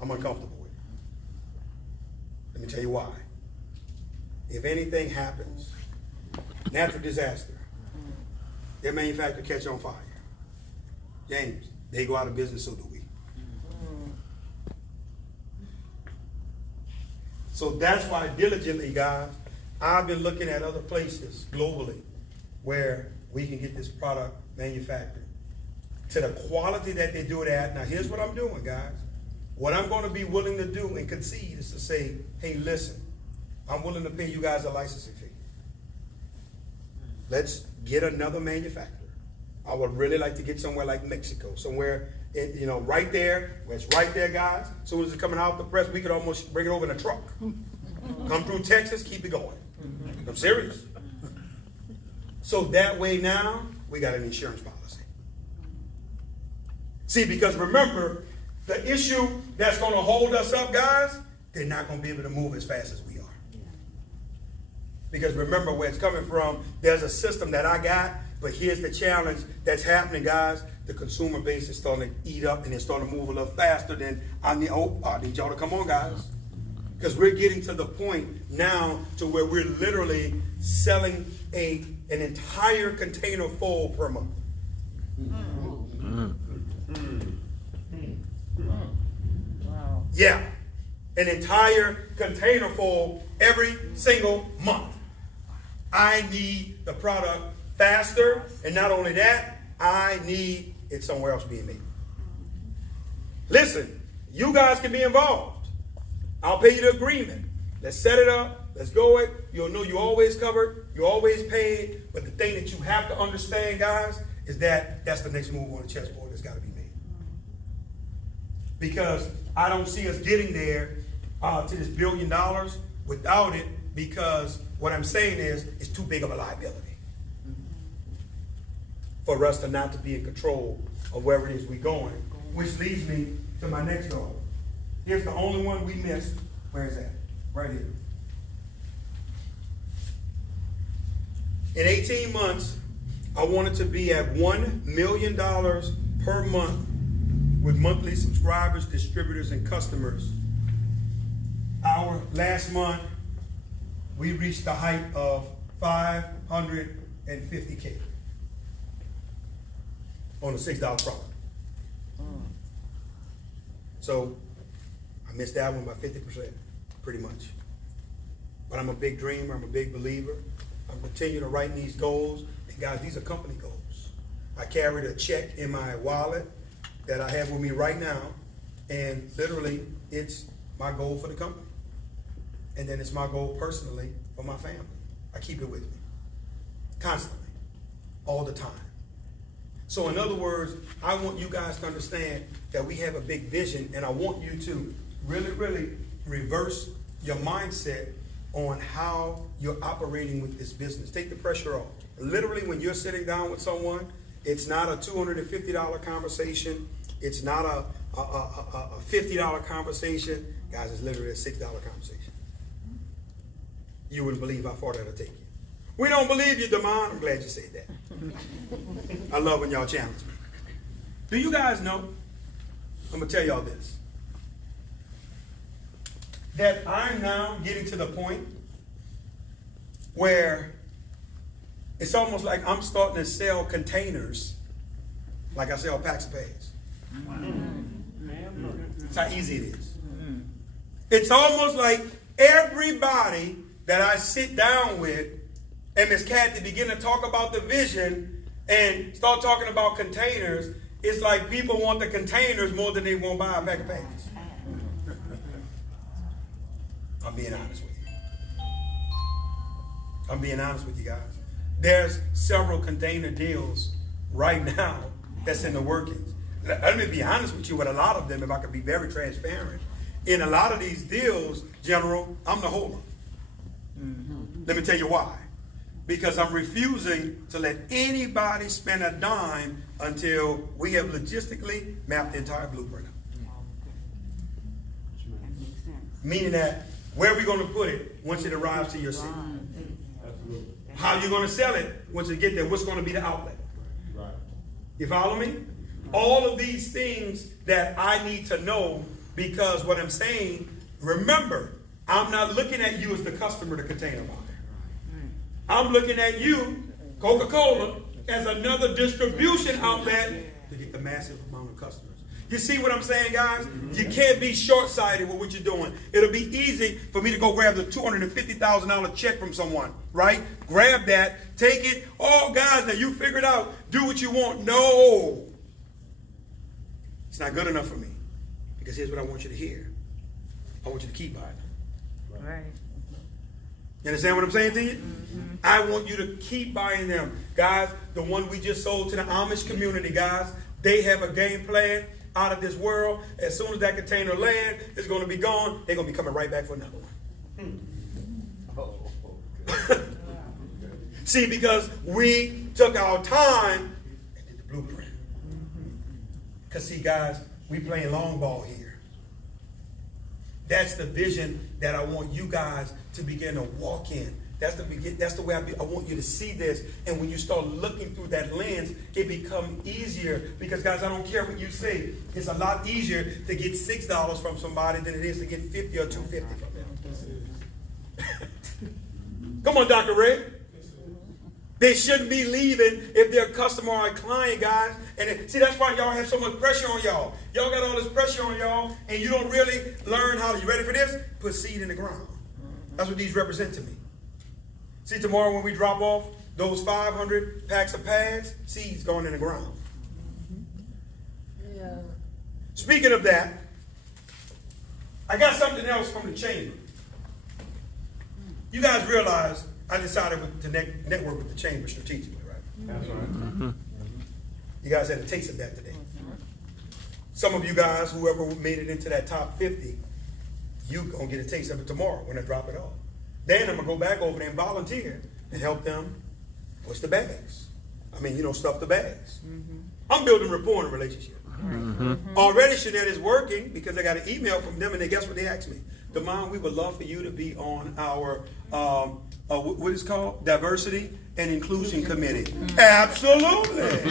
I'm uncomfortable with it. Let me tell you why. If anything happens, natural disaster, their manufacturer catch on fire. James, they go out of business, so do we. So that's why diligently, guys, I've been looking at other places globally where we can get this product manufactured to the quality that they do it at. Now, here's what I'm doing, guys. What I'm going to be willing to do and concede is to say, hey, listen, I'm willing to pay you guys a licensing fee. Let's get another manufacturer. I would really like to get somewhere like Mexico, somewhere, right there, where it's right there, guys. As soon as it's coming out the press, we could almost bring it over in a truck. Come through Texas, keep it going. I'm serious. So that way now, we got an insurance policy. See, because remember, the issue that's going to hold us up, guys, they're not going to be able to move as fast as we are. Because remember where it's coming from, there's a system that I got, but here's the challenge that's happening, guys. The consumer base is starting to eat up and it's starting to move a little faster than I need y'all to come on, guys. Because we're getting to the point now to where we're literally selling an entire container full per month. Wow. Yeah, an entire container full every single month. I need the product faster, and not only that, I need it somewhere else being made. Listen, you guys can be involved. I'll pay you the agreement. Let's set it up. Let's go it. You'll know you're always covered. You're always paid. But the thing that you have to understand, guys, is that that's the next move on the chessboard that's got to be made. Because I don't see us getting there to this $1 billion without it, because what I'm saying is it's too big of a liability for us to not to be in control of where it is we're going, which leads me to my next goal. Here's the only one we missed. Where is that? Right here. In 18 months, I wanted to be at $1 million per month with monthly subscribers, distributors, and customers. Our last month, we reached the height of 550K on a $6 product. So I missed that one by 50%, pretty much. But I'm a big dreamer, I'm a big believer. I'm continuing to write these goals. And guys, these are company goals. I carried a check in my wallet that I have with me right now, and literally it's my goal for the company. And then it's my goal personally for my family. I keep it with me constantly, all the time. So in other words, I want you guys to understand that we have a big vision, and I want you to really, really reverse your mindset on how you're operating with this business. Take the pressure off. Literally, when you're sitting down with someone, it's not a $250 conversation. It's not a $50 conversation. Guys, it's literally a $6 conversation. You wouldn't believe how far that'll take you. We don't believe you, Demond. I'm glad you said that. I love when y'all challenge me. Do you guys know, I'm going to tell y'all this, that I'm now getting to the point where it's almost like I'm starting to sell containers like I sell packs of pads. That's how easy it is. It's almost like everybody that I sit down with and Miss Kathy begin to talk about the vision and start talking about containers, it's like people want the containers more than they want to buy a pack of pads. I'm being honest with you. I'm being honest with you guys. There's several container deals right now that's in the workings. Let me be honest with you, with a lot of them, if I could be very transparent. In a lot of these deals, General, I'm the holder. Let me tell you why. Because I'm refusing to let anybody spend a dime until we have logistically mapped the entire blueprint out. Meaning that where are we going to put it once it arrives to your city? How are you going to sell it once it gets there? What's going to be the outlet? You follow me? All of these things that I need to know, because what I'm saying, remember, I'm not looking at you as the customer, the container buyer. I'm looking at you, Coca-Cola, as another distribution outlet to get the massive amount of customers. You see what I'm saying, guys? You can't be short-sighted with what you're doing. It'll be easy for me to go grab the $250,000 check from someone, right? Grab that, take it. Oh, guys, now you figure it out. Do what you want. No. It's not good enough for me. Because here's what I want you to hear. I want you to keep on. Right. You understand what I'm saying to you? I want you to keep buying them. Guys, the one we just sold to the Amish community, guys, they have a game plan out of this world. As soon as that container lands, it's going to be gone. They're going to be coming right back for another one. See, because we took our time and did the blueprint. Because see, guys, we playing long ball here. That's the vision that I want you guys to begin to walk in. That's the way I want you to see this. And when you start looking through that lens, it becomes easier. Because, guys, I don't care what you say. It's a lot easier to get $6 from somebody than it is to get 50 or 250 from them. Come on, Dr. Ray. They shouldn't be leaving if they're a customer or a client, guys. And see, that's why y'all have so much pressure on y'all. Y'all got all this pressure on y'all, and you don't really learn how to, you ready for this? Put seed in the ground. That's what these represent to me. See, tomorrow when we drop off those 500 packs of pads, seeds going in the ground. Yeah. Speaking of that, I got something else from the chamber. You guys realize I decided to network with the chamber strategically, right? That's right. You guys had a taste of that today. Some of you guys, whoever made it into that top 50, you going to get a taste of it tomorrow when I drop it off. Then I'm going to go back over there and volunteer and help them push the bags. I mean, stuff the bags. I'm building rapport and relationship. Already, Shanette is working because I got an email from them, and they guess what they asked me? Demond, we would love for you to be on our, what is it called? Diversity and Inclusion Committee. Absolutely.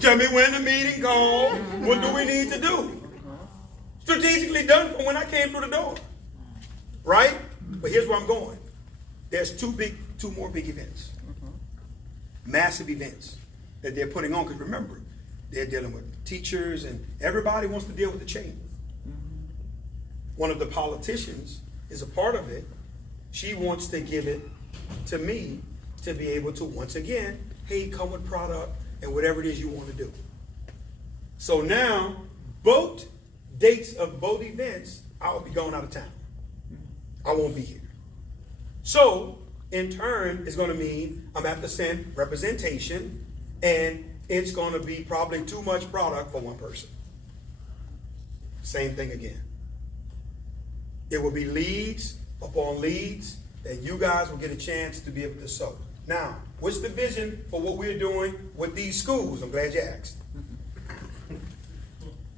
Tell me when the meeting called. What do we need to do? Strategically done from when I came through the door. Right? But here's where I'm going. There's two more big events. Massive events that they're putting on. Because remember, they're dealing with teachers and everybody wants to deal with the chamber. One of the politicians is a part of it. She wants to give it to me to be able to, once again, hey, come with product and whatever it is you want to do. So now, both dates of both events, I will be going out of town. I won't be here. So, in turn, it's going to mean I'm going to have to send representation, and it's going to be probably too much product for one person. Same thing again. It will be leads upon leads that you guys will get a chance to be able to sow. Now, what's the vision for what we're doing with these schools? I'm glad you asked.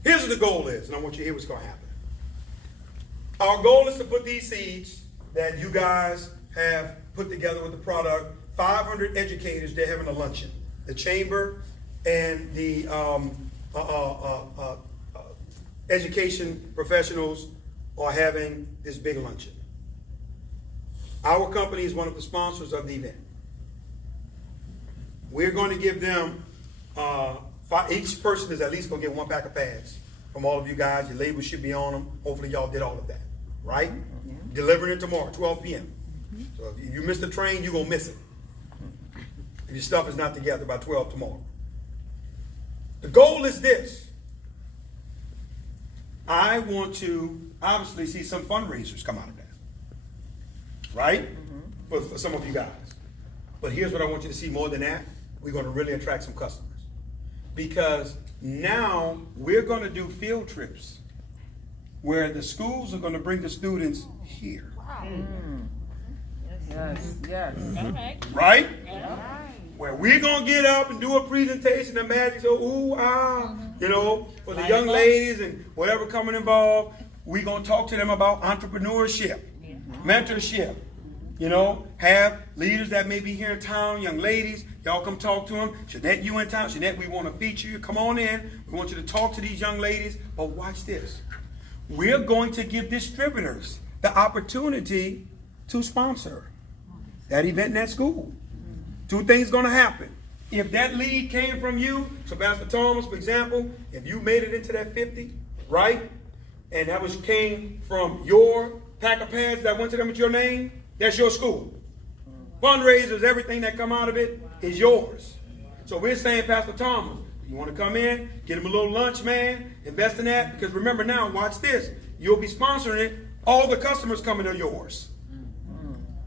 Here's what the goal is, and I want you to hear what's going to happen. Our goal is to put these seeds that you guys have put together with the product, 500 educators, they're having a luncheon. The chamber and the education professionals are having this big luncheon. Our company is one of the sponsors of the event. We're going to give them, each person is at least going to get 1 pack of pads from all of you guys. Your labels should be on them. Hopefully y'all did all of that, right? Delivering it tomorrow, 12 p.m. So if you miss the train, you're going to miss it. If your stuff is not together by 12 tomorrow. The goal is this. I want to obviously see some fundraisers come out of that. Right? For some of you guys. But here's what I want you to see more than that. We're going to really attract some customers. Because now we're going to do field trips where the schools are going to bring the students here. Wow. Yes, yes. Okay. Right? Yeah. Where we're going to get up and do a presentation and magic, so ooh, ah, for the young ladies and whatever coming involved. We're going to talk to them about entrepreneurship, mentorship. Have leaders that may be here in town, young ladies, y'all come talk to them. Shanette, you in town. Shanette, we want to feature you. Come on in. We want you to talk to these young ladies. But watch this. We're going to give distributors the opportunity to sponsor that event in that school. 2 things going to happen. If that lead came from you, so Pastor Thomas, for example, if you made it into that 50, right? And that came from your pack of pads that went to them with your name, that's your school. Fundraisers, everything that come out of it is yours. So we're saying, Pastor Thomas, you want to come in, get him a little lunch, man, invest in that. Because remember now, watch this. You'll be sponsoring it All the customers coming are yours.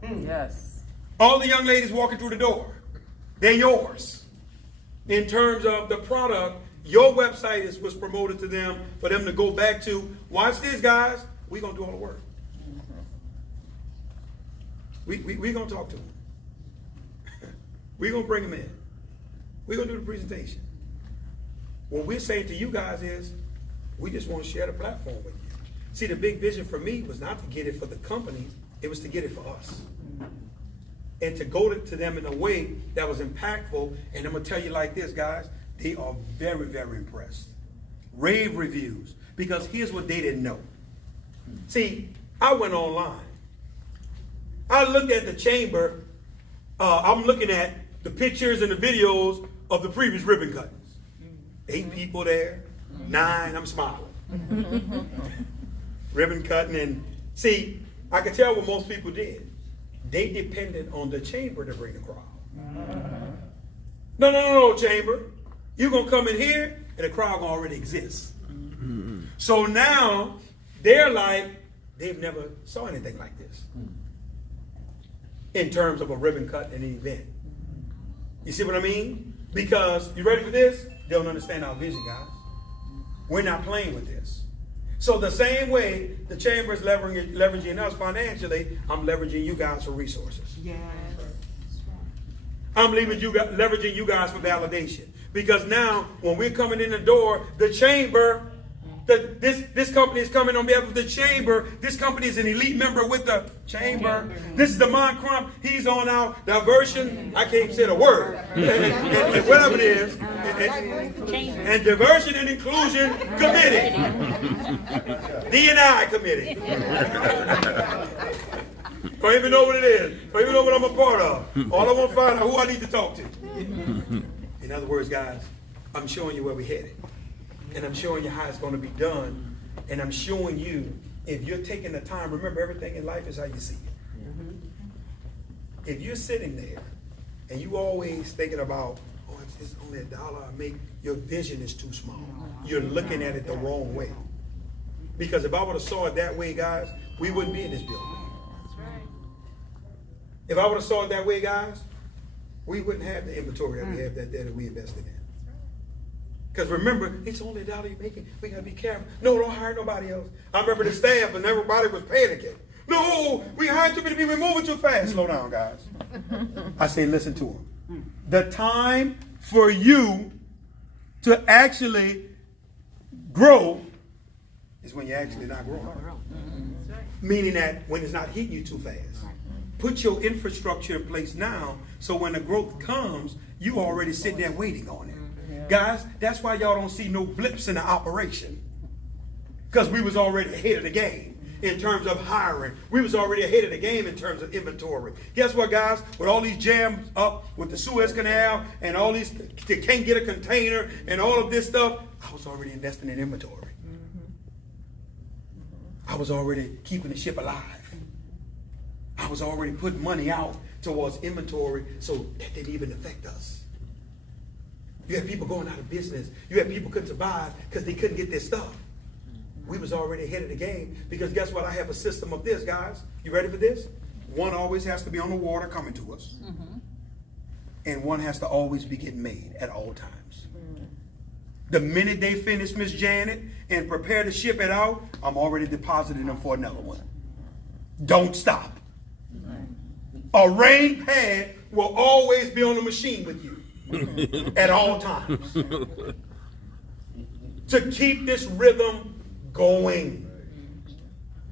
Yes. All the young ladies walking through the door, they're yours. In terms of the product, your website was promoted to them for them to go back to. Watch this, guys. We're going to do all the work. We're going to talk to them. We're going to bring them in. We're going to do the presentation. What we're saying to you guys is, we just want to share the platform with you. See, the big vision for me was not to get it for the company, it was to get it for us. And to go to them in a way that was impactful. And I'm going to tell you like this, guys, they are very, very impressed. Rave reviews. Because here's what they didn't know. See, I went online. I looked at the chamber. I'm looking at the pictures and the videos of the previous ribbon cuttings. 8 people there, 9, I'm smiling. Ribbon cutting, and see, I could tell what most people did. They depended on the chamber to bring the crowd. No, chamber. You're going to come in here, and the crowd already exists. So now, they're like, they've never saw anything like this. In terms of a ribbon cut and an event. You see what I mean? Because, you ready for this? They don't understand our vision, guys. We're not playing with this. So the same way the chamber is leveraging us financially, I'm leveraging you guys for resources. Yes. I'm leveraging you guys for validation. Because now, when we're coming in the door, the chamber, this company is coming on behalf of the chamber. This company is an elite member with the chamber. This is Demond Crump. He's on our diversion. I can't even say the word. and whatever it is. And diversion and inclusion committee. D&I committee. Don't even know what it is. Don't even know what I'm a part of. All I want to find out who I need to talk to. In other words, guys, I'm showing you where we're headed. And I'm showing you how it's going to be done. And I'm showing you, if you're taking the time, remember everything in life is how you see it. If you're sitting there and you always thinking about, oh, it's only $1 I make, your vision is too small. You're looking at it the wrong way. Because if I would have saw it that way, guys, we wouldn't be in this building. That's right. If I would have saw it that way, guys, we wouldn't have the inventory that we have that we invested in. Because remember, it's only $1 you're making. We got to be careful. No, don't hire nobody else. I remember the staff and everybody was panicking. No, we hired too many people. We're moving too fast. Slow down, guys. I say, listen to them. The time for you to actually grow is when you're actually not growing. Meaning that when it's not hitting you too fast. Put your infrastructure in place now so when the growth comes, you already sitting there waiting on it. Guys, that's why y'all don't see no blips in the operation. Because we was already ahead of the game in terms of hiring. We was already ahead of the game in terms of inventory. Guess what, guys? With all these jams up with the Suez Canal and all these, they can't get a container and all of this stuff, I was already investing in inventory. I was already keeping the ship alive. I was already putting money out towards inventory so that didn't even affect us. You had people going out of business. You had people couldn't survive because they couldn't get their stuff. We was already ahead of the game because guess what? I have a system of this, guys. You ready for this? One always has to be on the water coming to us. And one has to always be getting made at all times. The minute they finish Miss Janet and prepare to ship it out, I'm already depositing them for another one. Don't stop. A rain pad will always be on the machine with you. At all times. To keep this rhythm going.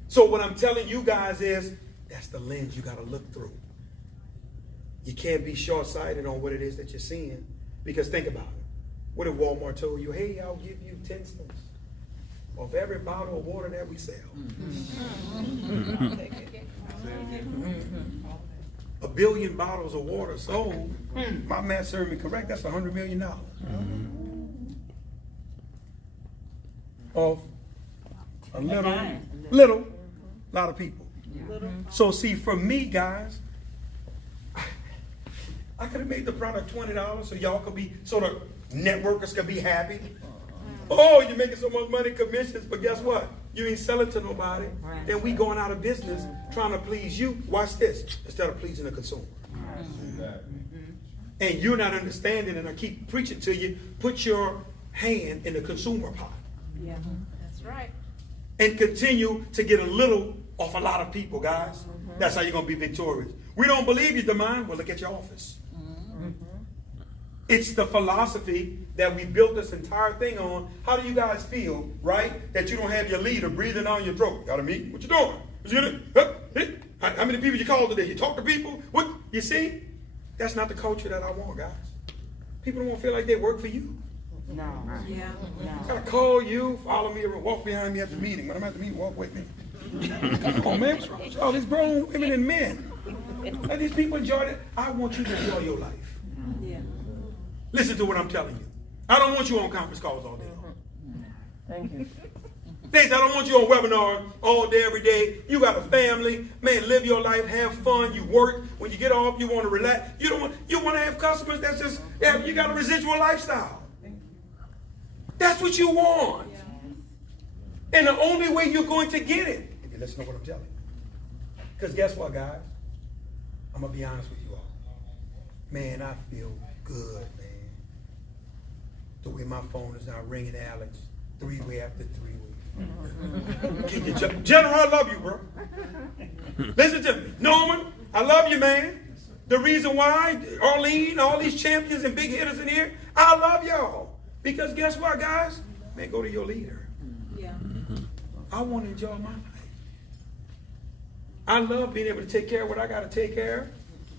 So what I'm telling you guys is, that's the lens you got to look through. You can't be short-sighted on what it is that you're seeing. Because think about it. What if Walmart told you, hey, I'll give you 10 cents of every bottle of water that we sell? A billion bottles of water sold, my math served me correct, that's $100 million. Of a little, lot of people. So see, for me, guys, I could have made the product $20 so y'all could be, so the networkers could be happy. Oh, you're making so much money, commissions, but guess what? you ain't selling to nobody, then we going out of business trying to please you. Watch this, instead of pleasing the consumer. And you're not understanding, and I keep preaching to you, put your hand in the consumer pot. Yeah, that's right. And continue to get a little off a lot of people, guys. That's how you're going to be victorious. We don't believe you, Demond. Well, look at your office. It's the philosophy that we built this entire thing on. How do you guys feel, right? That you don't have your leader breathing on your throat. Got a meeting? What you doing? What you doing? How many people you called today? You talk to people? What? You see? That's not the culture that I want, guys. People don't want to feel like they work for you. No. Yeah. I gotta call you, follow me, or walk behind me at the meeting. When I'm at the meeting, walk with me. Come on, man. What's wrong with all these grown women and men? Let these people enjoy it. I want you to enjoy your life. Yeah. Listen to what I'm telling you. I don't want you on conference calls all day long. Thank you. Things, I don't want you on webinars all day, every day. You got a family. Man, live your life, have fun. You work. When you get off, you want to relax. You want to have customers that's just, yeah, you got a residual lifestyle. That's what you want. And the only way you're going to get it, if you listen to what I'm telling you. Because guess what, guys? I'm going to be honest with you all. Man, I feel good, man. The way my phone is now ringing, Alex, 3 weeks after 3 weeks. General, I love you, bro. Listen to me. Norman, I love you, man. The reason why, Arlene, all these champions and big hitters in here, I love y'all. Because guess what, guys? Man, go to your leader. Yeah. I want to enjoy my life. I love being able to take care of what I got to take care of.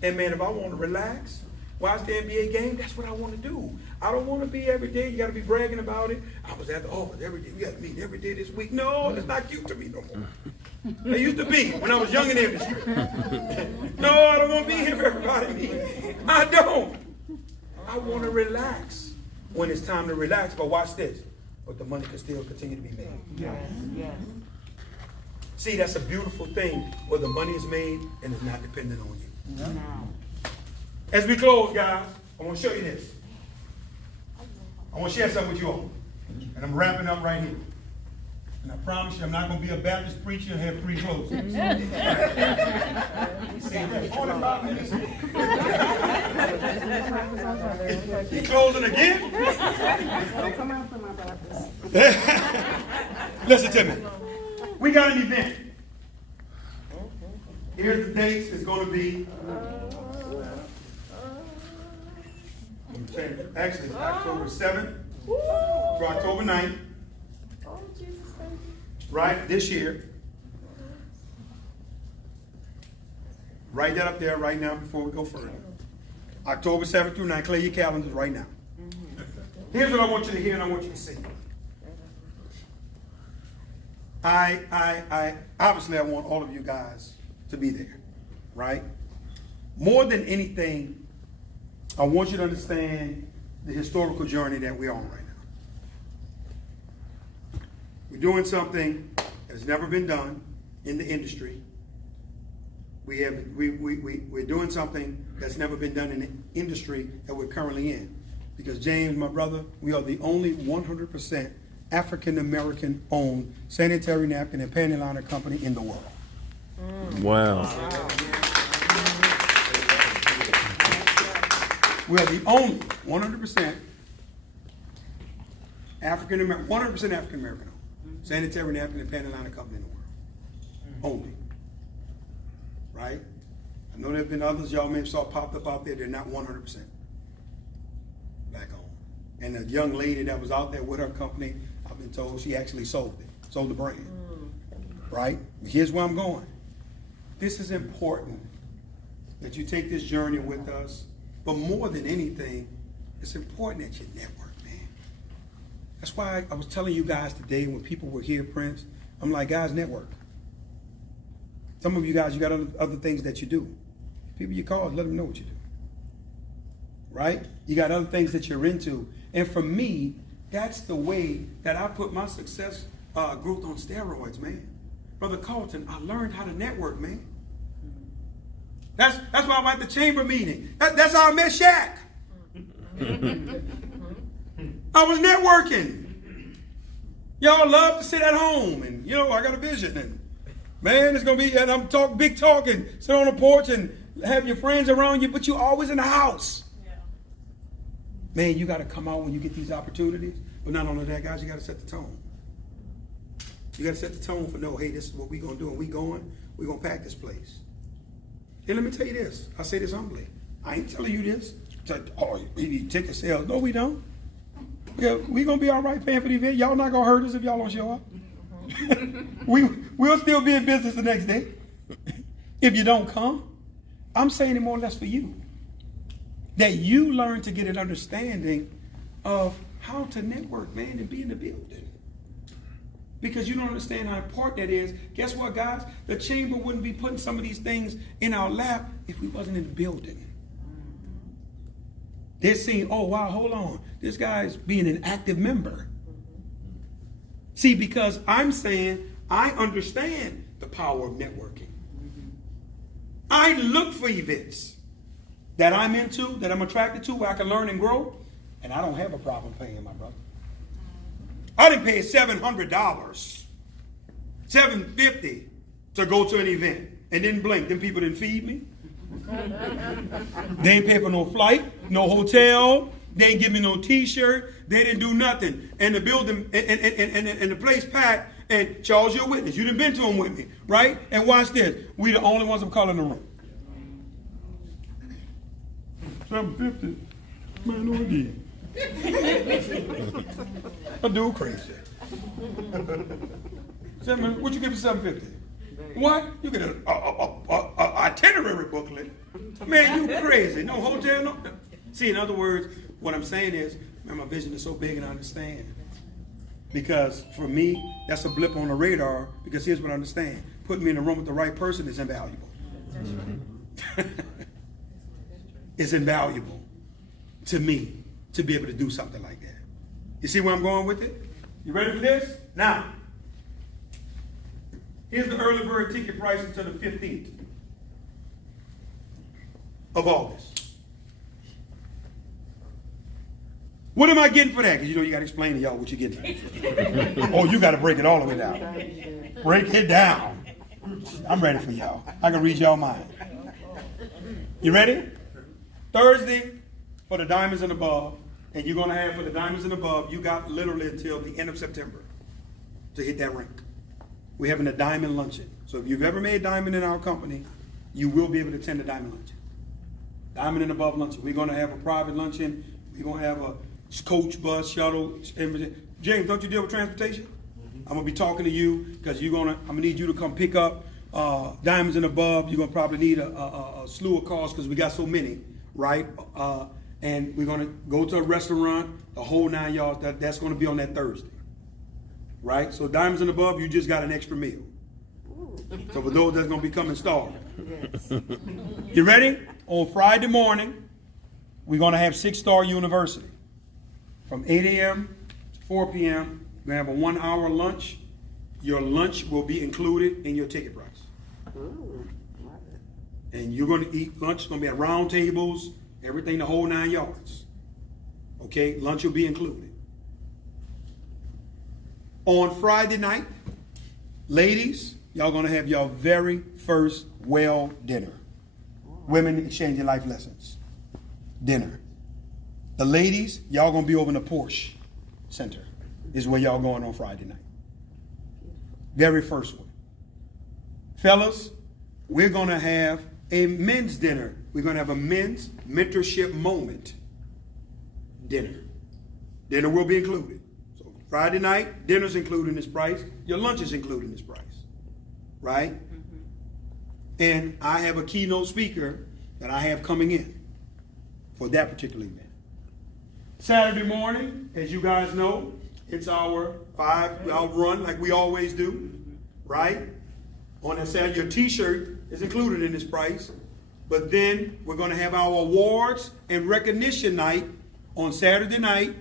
And man, if I want to relax, watch the NBA game, that's what I want to do. I don't want to be every day. You got to be bragging about it. I was at the office every day. We got to meet every day this week. No, that's not cute to me no more. They used to be when I was young in the industry. No, I don't want to be here for everybody. I don't. I want to relax when it's time to relax. But watch this. But the money can still continue to be made. Yes. Yes. See, that's a beautiful thing where the money is made and it's not dependent on you. No. As we close, guys, I want to show you this. I want to share something with you all. And I'm wrapping up right here. And I promise you I'm not going to be a Baptist preacher and have 3 closings. See, that's 45 minutes. You closing again? Don't come out for my Baptist. Listen to me. We got an event. Here's the dates. It's going to be, actually, it's October 7th to October 9th. Oh, Jesus, thank you. Right, this year. Write that up there right now before we go further. October 7th through 9th. Clear your calendars right now. Here's what I want you to hear and I want you to see. I obviously I want all of you guys to be there, right? More than anything, I want you to understand the historical journey that we're on right now. We're doing something that has never been done in the industry. We're doing something that's never been done in the industry that we're currently in. Because James, my brother, we are the only 100% African-American owned sanitary napkin and panty liner company in the world. Wow. We are the only 100% African-American, 100% African-American owned sanitary napkin and panty liner company in the world. Only. Right? I know there have been others y'all may have saw popped up out there. They're not 100% black owned. And the young lady that was out there with her company, I've been told she actually sold it, sold the brand. Right? But here's where I'm going. This is important that you take this journey with us. But more than anything, it's important that you network, man. That's why I was telling you guys today when people were here, Prince, I'm like, guys, network. Some of you guys, you got other things that you do. People you call, let them know what you do. Right? You got other things that you're into. And for me, that's the way that I put my success growth on steroids, man. Brother Carlton, I learned how to network, man. That's why I'm at the chamber meeting. That's how I met Shaq. I was networking. Y'all love to sit at home and, you know, I got a vision and, man, it's going to be, and I'm talking big talk and sit on the porch and have your friends around you, but you're always in the house. Yeah. Man, you got to come out when you get these opportunities. But not only that, guys, you got to set the tone. You got to set the tone for, no, hey, this is what we're going to do. And we're going to pack this place. And let me tell you this. I say this humbly. I ain't telling you this. It's like, oh, we need ticket sales. No, we don't. Yeah, we're going to be all right paying for the event. Y'all not going to hurt us if y'all don't show up. We'll still be in business the next day. If you don't come, I'm saying it more or less for you. That you learn to get an understanding of how to network, man, and be in the building. Because you don't understand how important that is. Guess what, guys? The chamber wouldn't be putting some of these things in our lap if we wasn't in the building. They're seeing, oh, wow, hold on. This guy's being an active member. See, because I'm saying I understand the power of networking. I look for events that I'm into, that I'm attracted to, where I can learn and grow, and I don't have a problem paying, my brother. I didn't pay $700, $750 to go to an event, and didn't blink. Them people didn't feed me. They ain't pay for no flight, no hotel. They ain't give me no T-shirt. They didn't do nothing. And the building and the place packed. And Charles, you're a witness. You done been to them with me, right? And watch this. We the only ones of color in the room. $750. Man, no again. A dude crazy. What you get for $750? What? You get an itinerary booklet? Man, you crazy. No hotel, no. See, in other words, what I'm saying is, man, my vision is so big and I understand. Because for me, that's a blip on the radar, because here's what I understand. Putting me in a room with the right person is invaluable. It's invaluable to me to be able to do something like that. You see where I'm going with it? You ready for this? Now, here's the early bird ticket price until the 15th of August. What am I getting for that? Because you know you got to explain to y'all what you're getting. Oh, you got to break it all the way down. Break it down. I'm ready for y'all. I can read y'all mind. You ready? Thursday for the diamonds and above, and you're going to have for the diamonds and above, you got literally until the end of September to hit that rank. We're having a diamond luncheon. So if you've ever made diamond in our company, you will be able to attend the diamond luncheon. Diamond and above luncheon. We're going to have a private luncheon. We're going to have a coach, bus, shuttle, everything. James, don't you deal with transportation? I'm going to be talking to you because I'm going to need you to come pick up diamonds and above. You're going to probably need a slew of cars because we got so many, right? And we're going to go to a restaurant, the whole 9 yards. That's going to be on that Thursday, right? So diamonds and above, you just got an extra meal. So for those that's going to be coming starving. Yes. You ready? On Friday morning, we're going to have 6-Star University. From 8 a.m. to 4 p.m., we're going to have a 1-hour lunch. Your lunch will be included in your ticket price. Ooh, and you're going to eat lunch. It's going to be at round tables, everything the whole 9 yards. Okay, lunch will be included. On Friday night, ladies, y'all going to have your very first well dinner. Women exchanging life lessons. Dinner. The ladies, y'all going to be over in the Porsche Center. Is where y'all going on Friday night. Very first one. Fellas, we're going to have a men's dinner. We're going to have a men's mentorship moment dinner. Dinner will be included. So Friday night, dinner's included in this price. Your lunch is included in this price. Right? And I have a keynote speaker that I have coming in for that particular event. Saturday morning, as you guys know, it's our 5-hour run like we always do, right? On that Saturday, your T-shirt is included in this price, but then we're going to have our awards and recognition night on Saturday night,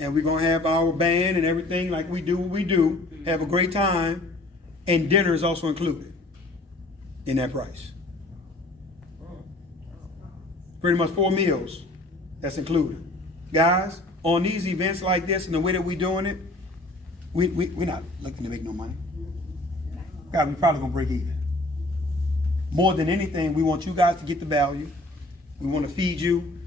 and we're going to have our band and everything like we do what we do, have a great time, and dinner is also included in that price. Pretty much 4 meals that's included. Guys, on these events like this and the way that we're doing it, We're not looking to make no money. God, we're probably gonna break even. More than anything, we want you guys to get the value. We want to feed you.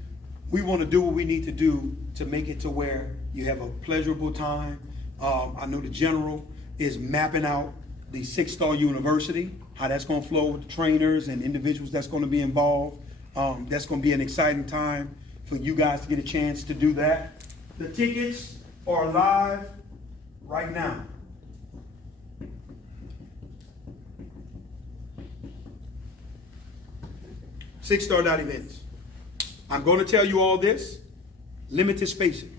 We want to do what we need to do to make it to where you have a pleasurable time. I know the general is mapping out the 6-star university, how that's going to flow with the trainers and individuals that's going to be involved. That's going to be an exciting time for you guys to get a chance to do that. The tickets are live right now. Six-star.events. I'm going to tell you all this. Limited spacing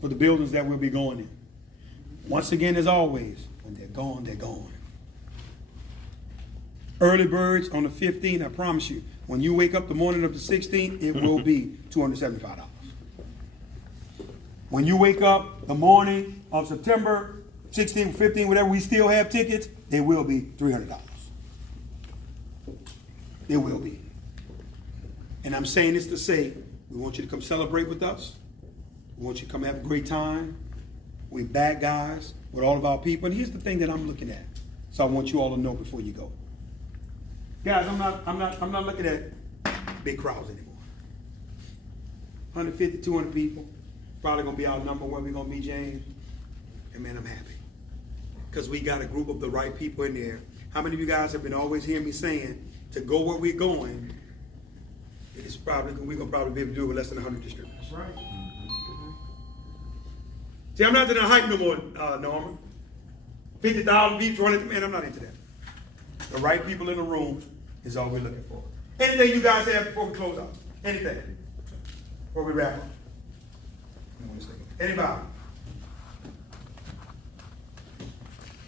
for the buildings that we'll be going in. Once again, as always, when they're gone, they're gone. Early birds on the 15th, I promise you, when you wake up the morning of the 16th, it will be $275. When you wake up the morning of September 16th, 15th, whatever, we still have tickets, it will be $300. It will be. And I'm saying this to say, we want you to come celebrate with us. We want you to come have a great time. We bad guys with all of our people. And here's the thing that I'm looking at. So I want you all to know before you go. Guys, I'm not looking at big crowds anymore. 150, 200 people. Probably gonna be our number where we're gonna be, James. And man, I'm happy. Because we got a group of the right people in there. How many of you guys have been always hearing me saying to go where we're going, it's probably, we're gonna probably be able to do it with less than 100 distributors. That's right. See, I'm not into the hype no more, Norman. 50,000 people, 200, man, I'm not into that. The right people in the room is all we're looking for. Anything you guys have before we close out? Anything? Before we wrap up? Anybody?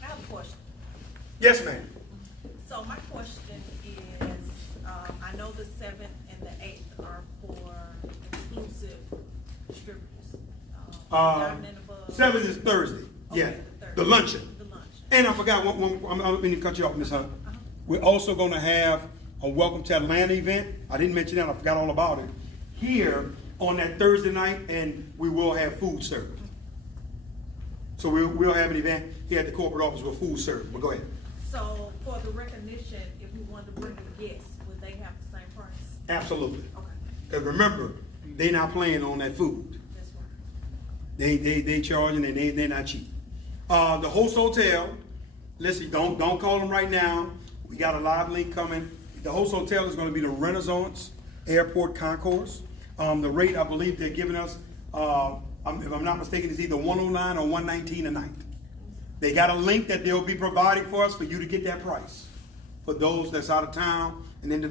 I have a question. Yes, ma'am. So my question is, I know the 7th and the 8th are for exclusive distributors. Diamond and above. 7th is Thursday. Okay, Yeah, Thursday. the luncheon. The luncheon. And I forgot one. I'm going to cut you off, Ms. Hunt. We're also going to have a Welcome to Atlanta event. I didn't mention that. I forgot all about it. Here on that Thursday night, and we will have food served. So we'll have an event here at the corporate office with food served. But go ahead. So for the recognition, if we wanted to bring a guest, would they have the same price? Absolutely. Okay, Because remember, they're not playing on that food. that's right. They charging and they're not cheap. The host hotel, listen, don't call them right now. We got a live link coming. The host hotel is going to be the Renaissance Airport Concourse. The rate, I believe they're giving us, if I'm not mistaken, is either $109 or $119 a night. They got a link that they'll be providing for us for you to get that price. For those that's out of town and individuals.